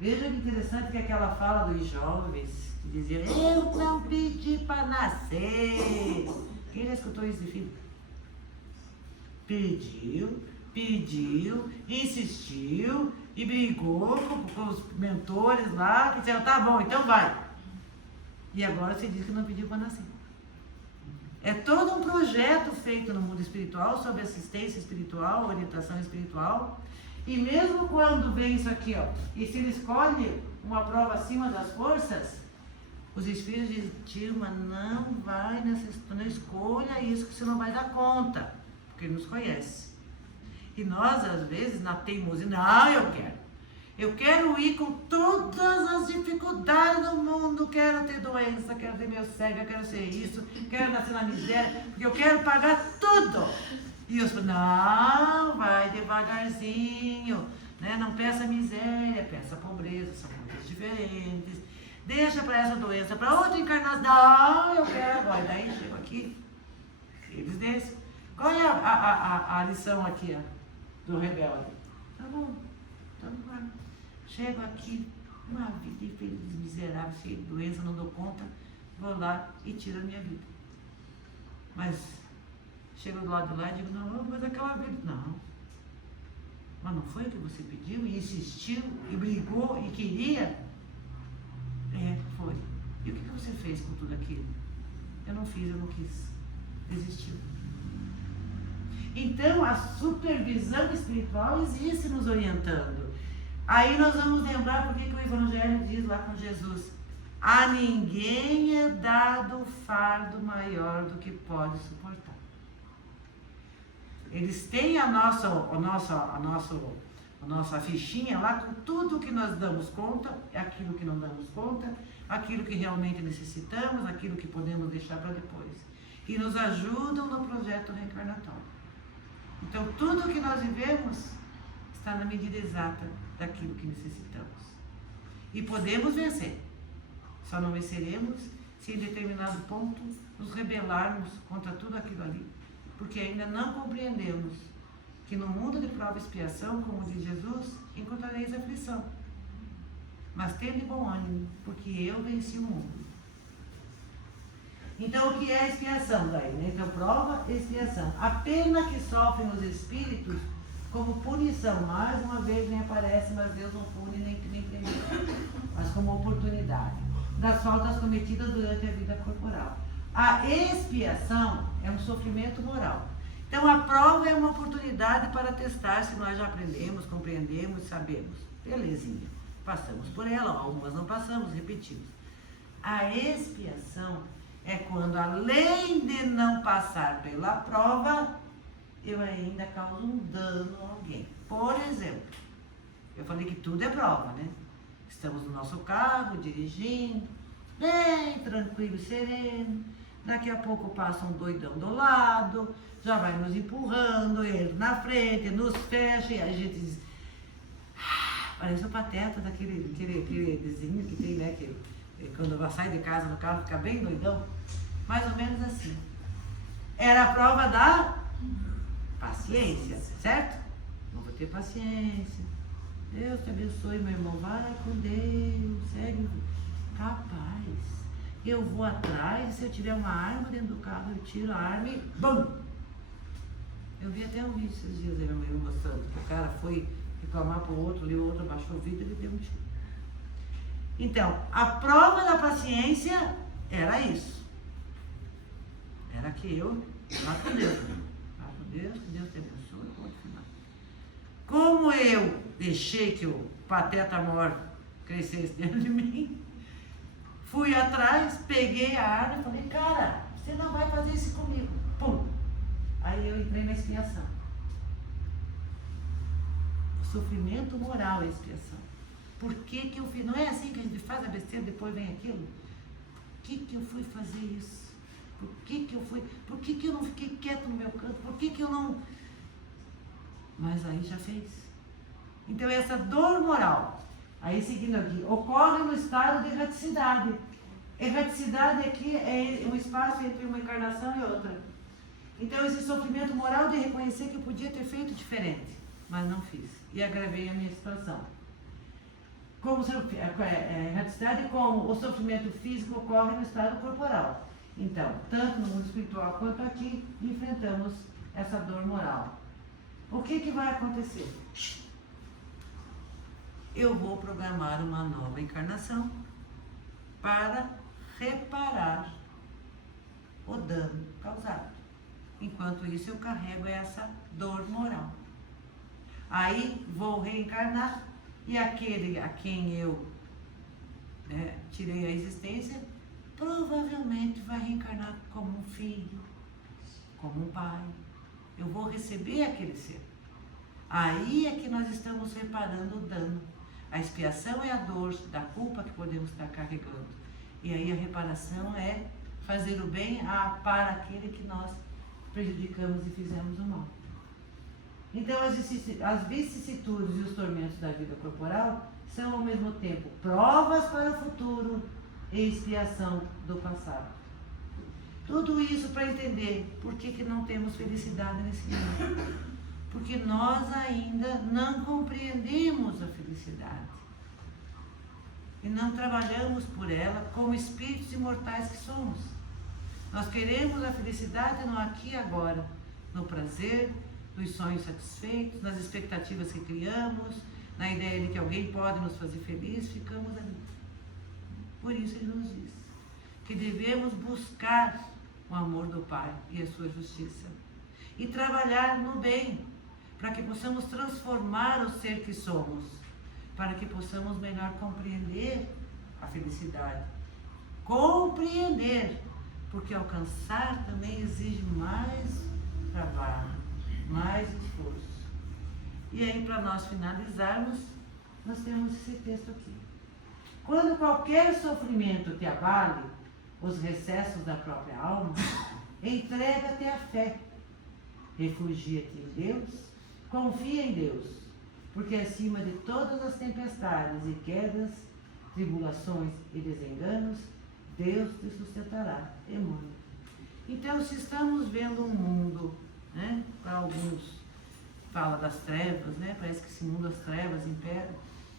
Veja que interessante que aquela fala dos jovens que diziam: eu não pedi para nascer. Quem já escutou isso de filho? Pediu, insistiu e brigou com os mentores lá, que disseram: tá bom, então vai. E agora você diz que não pediu para nascer. É todo um projeto feito no mundo espiritual sobre assistência espiritual, orientação espiritual. E mesmo quando vem isso aqui, ó, e se ele escolhe uma prova acima das forças, os espíritos dizem: tio, mas não vai não escolha isso que você não vai dar conta, porque ele nos conhece. E nós, às vezes, na teimosia: não, eu quero ir com todas as dificuldades do mundo, quero ter doença, quero ter meu cego, quero ser isso, quero nascer na miséria, porque eu quero pagar tudo. E eu falo: não, vai devagarzinho, né? Não peça miséria, peça pobreza, são coisas diferentes. Deixa para essa doença, para outra encarnação. Não, eu quero agora. Daí chego aqui, eles descem. Qual é a lição aqui, ó, do rebelde? Tá bom, chego aqui, uma vida infeliz, miserável, cheia de doença, não dou conta, vou lá e tiro a minha vida. Mas chego do lado de lá e digo: não, mas aquela vida, não. Mas não foi o que você pediu e insistiu e brigou e queria? Foi. E o que você fez com tudo aquilo? Eu não fiz, eu não quis. Desistiu. Então, a supervisão espiritual existe nos orientando. Aí nós vamos lembrar porque que o Evangelho diz lá com Jesus: a ninguém é dado fardo maior do que pode suportar. Eles têm a nossa fichinha lá com tudo o que nós damos conta, aquilo que não damos conta, aquilo que realmente necessitamos, aquilo que podemos deixar para depois. E nos ajudam no projeto reencarnatório. Então, tudo o que nós vivemos está na medida exata daquilo que necessitamos. E podemos vencer. Só não venceremos se em determinado ponto nos rebelarmos contra tudo aquilo ali. Porque ainda não compreendemos que no mundo de prova e expiação, como diz Jesus, encontrareis aflição. Mas tende bom ânimo, porque eu venci o mundo. Então, o que é a expiação daí? Né? Então, prova e expiação. A pena que sofrem os espíritos como punição, mais uma vez nem aparece, mas Deus não pune nem premia, mas como oportunidade das faltas cometidas durante a vida corporal. A expiação é um sofrimento moral. Então, a prova é uma oportunidade para testar se nós já aprendemos, compreendemos, sabemos. Belezinha. Passamos por ela, algumas não passamos, repetimos. A expiação é quando, além de não passar pela prova, eu ainda causo um dano a alguém. Por exemplo, eu falei que tudo é prova, né? Estamos no nosso carro, dirigindo, bem tranquilo e sereno. Daqui a pouco passa um doidão do lado, já vai nos empurrando, ele na frente, nos fecha, e a gente diz... Parece o Pateta daquele desenho que tem, né? Que quando vai sair de casa no carro fica bem doidão. Mais ou menos assim. Era a prova da paciência, certo? Não vou ter paciência. Deus te abençoe, meu irmão. Vai com Deus, segue. Capaz. Eu vou atrás, se eu tiver uma arma dentro do carro, eu tiro a arma e BUM! Eu vi até um vídeo esses dias aí, meu irmão mostrando, que o cara foi reclamar pro outro, ali o outro abaixou o vidro e ele deu um tiro. Então, a prova da paciência era isso. Era que eu, lá com Deus, que Deus te abençoe, ponto final. Como eu deixei que o pateta maior crescesse dentro de mim, fui atrás, peguei a arma e falei, cara, você não vai fazer isso comigo. Pum! Aí eu entrei na expiação. O sofrimento moral é a expiação. Por que que eu fiz? Não é assim que a gente faz a besteira e depois vem aquilo? Por que que eu fui fazer isso? Por que que eu não fiquei quieto no meu canto? Por que que eu não... Mas aí já fez. Então essa dor moral, aí seguindo aqui, ocorre no estado de erraticidade. Erraticidade aqui é um espaço entre uma encarnação e outra. Então esse sofrimento moral de reconhecer que eu podia ter feito diferente, mas não fiz. E agravei a minha situação. Como erraticidade, como o sofrimento físico ocorre no estado corporal. Então, tanto no mundo espiritual quanto aqui, enfrentamos essa dor moral. O que que vai acontecer? Eu vou programar uma nova encarnação para reparar o dano causado. Enquanto isso, eu carrego essa dor moral. Aí, vou reencarnar e aquele a quem eu tirei a existência, provavelmente vai reencarnar como um filho, como um pai. Eu vou receber aquele ser. Aí é que nós estamos reparando o dano. A expiação é a dor da culpa que podemos estar carregando. E aí a reparação é fazer o bem para aquele que nós prejudicamos e fizemos o mal. Então as vicissitudes e os tormentos da vida corporal são ao mesmo tempo provas para o futuro e expiação do passado. Tudo isso para entender por que não temos felicidade nesse mundo. Porque nós ainda não compreendemos a felicidade. E não trabalhamos por ela como espíritos imortais que somos. Nós queremos a felicidade no aqui e agora, no prazer, nos sonhos satisfeitos, nas expectativas que criamos, na ideia de que alguém pode nos fazer feliz, ficamos ali. Por isso ele nos diz que devemos buscar o amor do Pai e a sua justiça. e trabalhar no bem, para que possamos transformar o ser que somos, para que possamos melhor compreender a felicidade. Compreender, porque alcançar também exige mais trabalho, mais esforço. E aí, para nós finalizarmos, nós temos esse texto aqui. Quando qualquer sofrimento te abale, os recessos da própria alma, entrega-te à fé. Refugia-te em Deus, confia em Deus, porque acima de todas as tempestades e quedas, tribulações e desenganos, Deus te sustentará. Emmanuel. Então, se estamos vendo um mundo, né, para alguns fala das trevas, né, parece que esse mundo das trevas impera.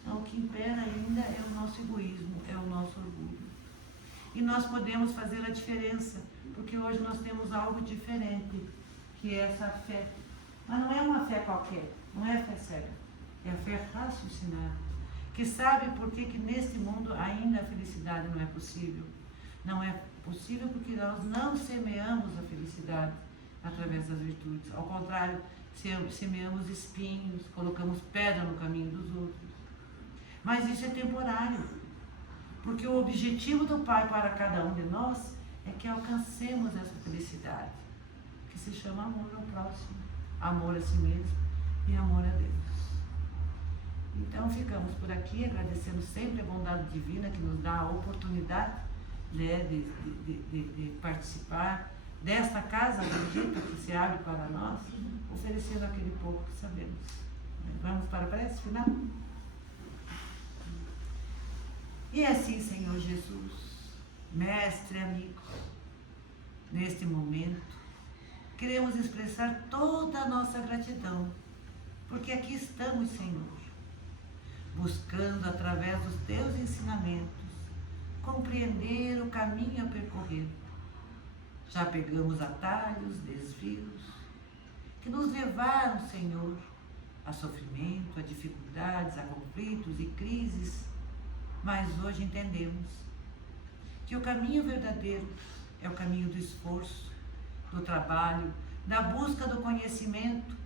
Não, o que impera ainda é o nosso egoísmo, é o nosso orgulho. E nós podemos fazer a diferença, porque hoje nós temos algo diferente, que é essa fé. Mas não é uma fé qualquer, não é a fé cega, é a fé raciocinada, que sabe por que neste mundo ainda a felicidade não é possível. Não é possível porque nós não semeamos a felicidade através das virtudes. Ao contrário, semeamos espinhos, colocamos pedra no caminho dos outros. Mas isso é temporário, porque o objetivo do Pai para cada um de nós é que alcancemos essa felicidade, que se chama amor ao próximo, amor a si mesmo e amor a Deus. Então ficamos por aqui, agradecendo sempre a bondade divina que nos dá a oportunidade, né, de participar desta casa bendita que se abre para nós, oferecendo aquele pouco que sabemos. Vamos para a prece final? E assim, Senhor Jesus, Mestre amigo, neste momento, queremos expressar toda a nossa gratidão, porque aqui estamos, Senhor, buscando através dos teus ensinamentos compreender o caminho a percorrer. Já pegamos atalhos, desvios, que nos levaram, Senhor, a sofrimento, a dificuldades, a conflitos e crises, mas hoje entendemos que o caminho verdadeiro é o caminho do esforço, do trabalho, da busca do conhecimento,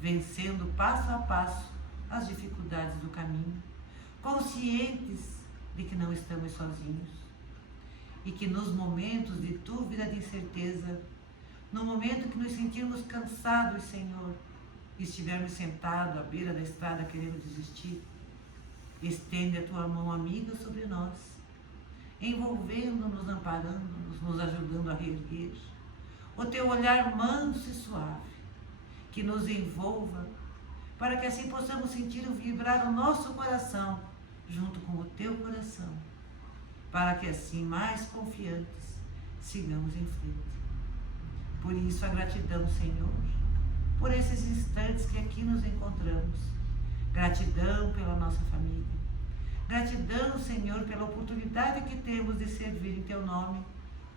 vencendo passo a passo as dificuldades do caminho, conscientes de que não estamos sozinhos e que nos momentos de dúvida, de incerteza, no momento que nos sentirmos cansados, Senhor, e estivermos sentados à beira da estrada querendo desistir, estende a tua mão amiga sobre nós, envolvendo-nos, amparando-nos, nos ajudando a reerguer. O teu olhar manso e suave, que nos envolva, para que assim possamos sentir o vibrar o nosso coração, junto com o teu coração, para que assim, mais confiantes, sigamos em frente. Por isso, a gratidão, Senhor, por esses instantes que aqui nos encontramos. Gratidão pela nossa família. Gratidão, Senhor, pela oportunidade que temos de servir em teu nome,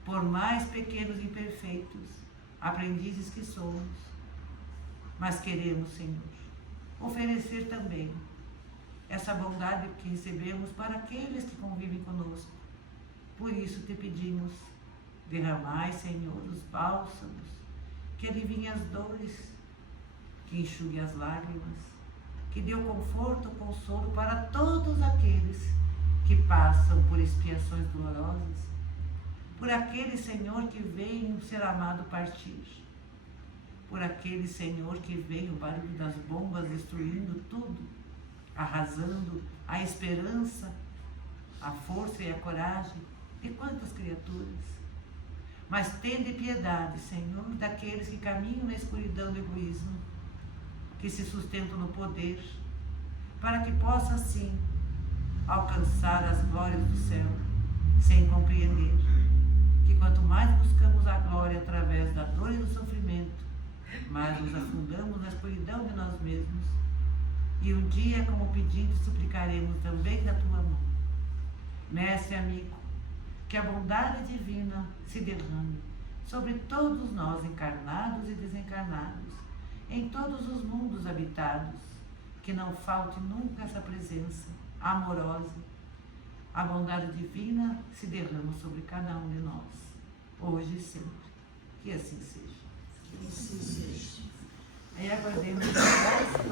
por mais pequenos e imperfeitos, aprendizes que somos. Mas queremos, Senhor, oferecer também essa bondade que recebemos para aqueles que convivem conosco. Por isso te pedimos, derramai, Senhor, os bálsamos, que aliviem as dores, que enxugue as lágrimas, que dê o conforto, o consolo para todos aqueles que passam por expiações dolorosas, por aquele, Senhor, que veem o ser amado partir, por aquele, Senhor, que vem o barulho das bombas destruindo tudo, arrasando a esperança, a força e a coragem de quantas criaturas. Mas tende piedade, Senhor, daqueles que caminham na escuridão do egoísmo, que se sustentam no poder, para que possa, assim, alcançar as glórias do céu, sem compreender que quanto mais buscamos a glória através da dor e do sofrimento, mais nos afundamos na escuridão de nós mesmos. E um dia, como pedindo, suplicaremos também da tua mão. Mestre amigo, que a bondade divina se derrame sobre todos nós, encarnados e desencarnados, em todos os mundos habitados, que não falte nunca essa presença amorosa. A bondade divina se derrama sobre cada um de nós, hoje e sempre. Que assim seja. Que assim seja. aguardemos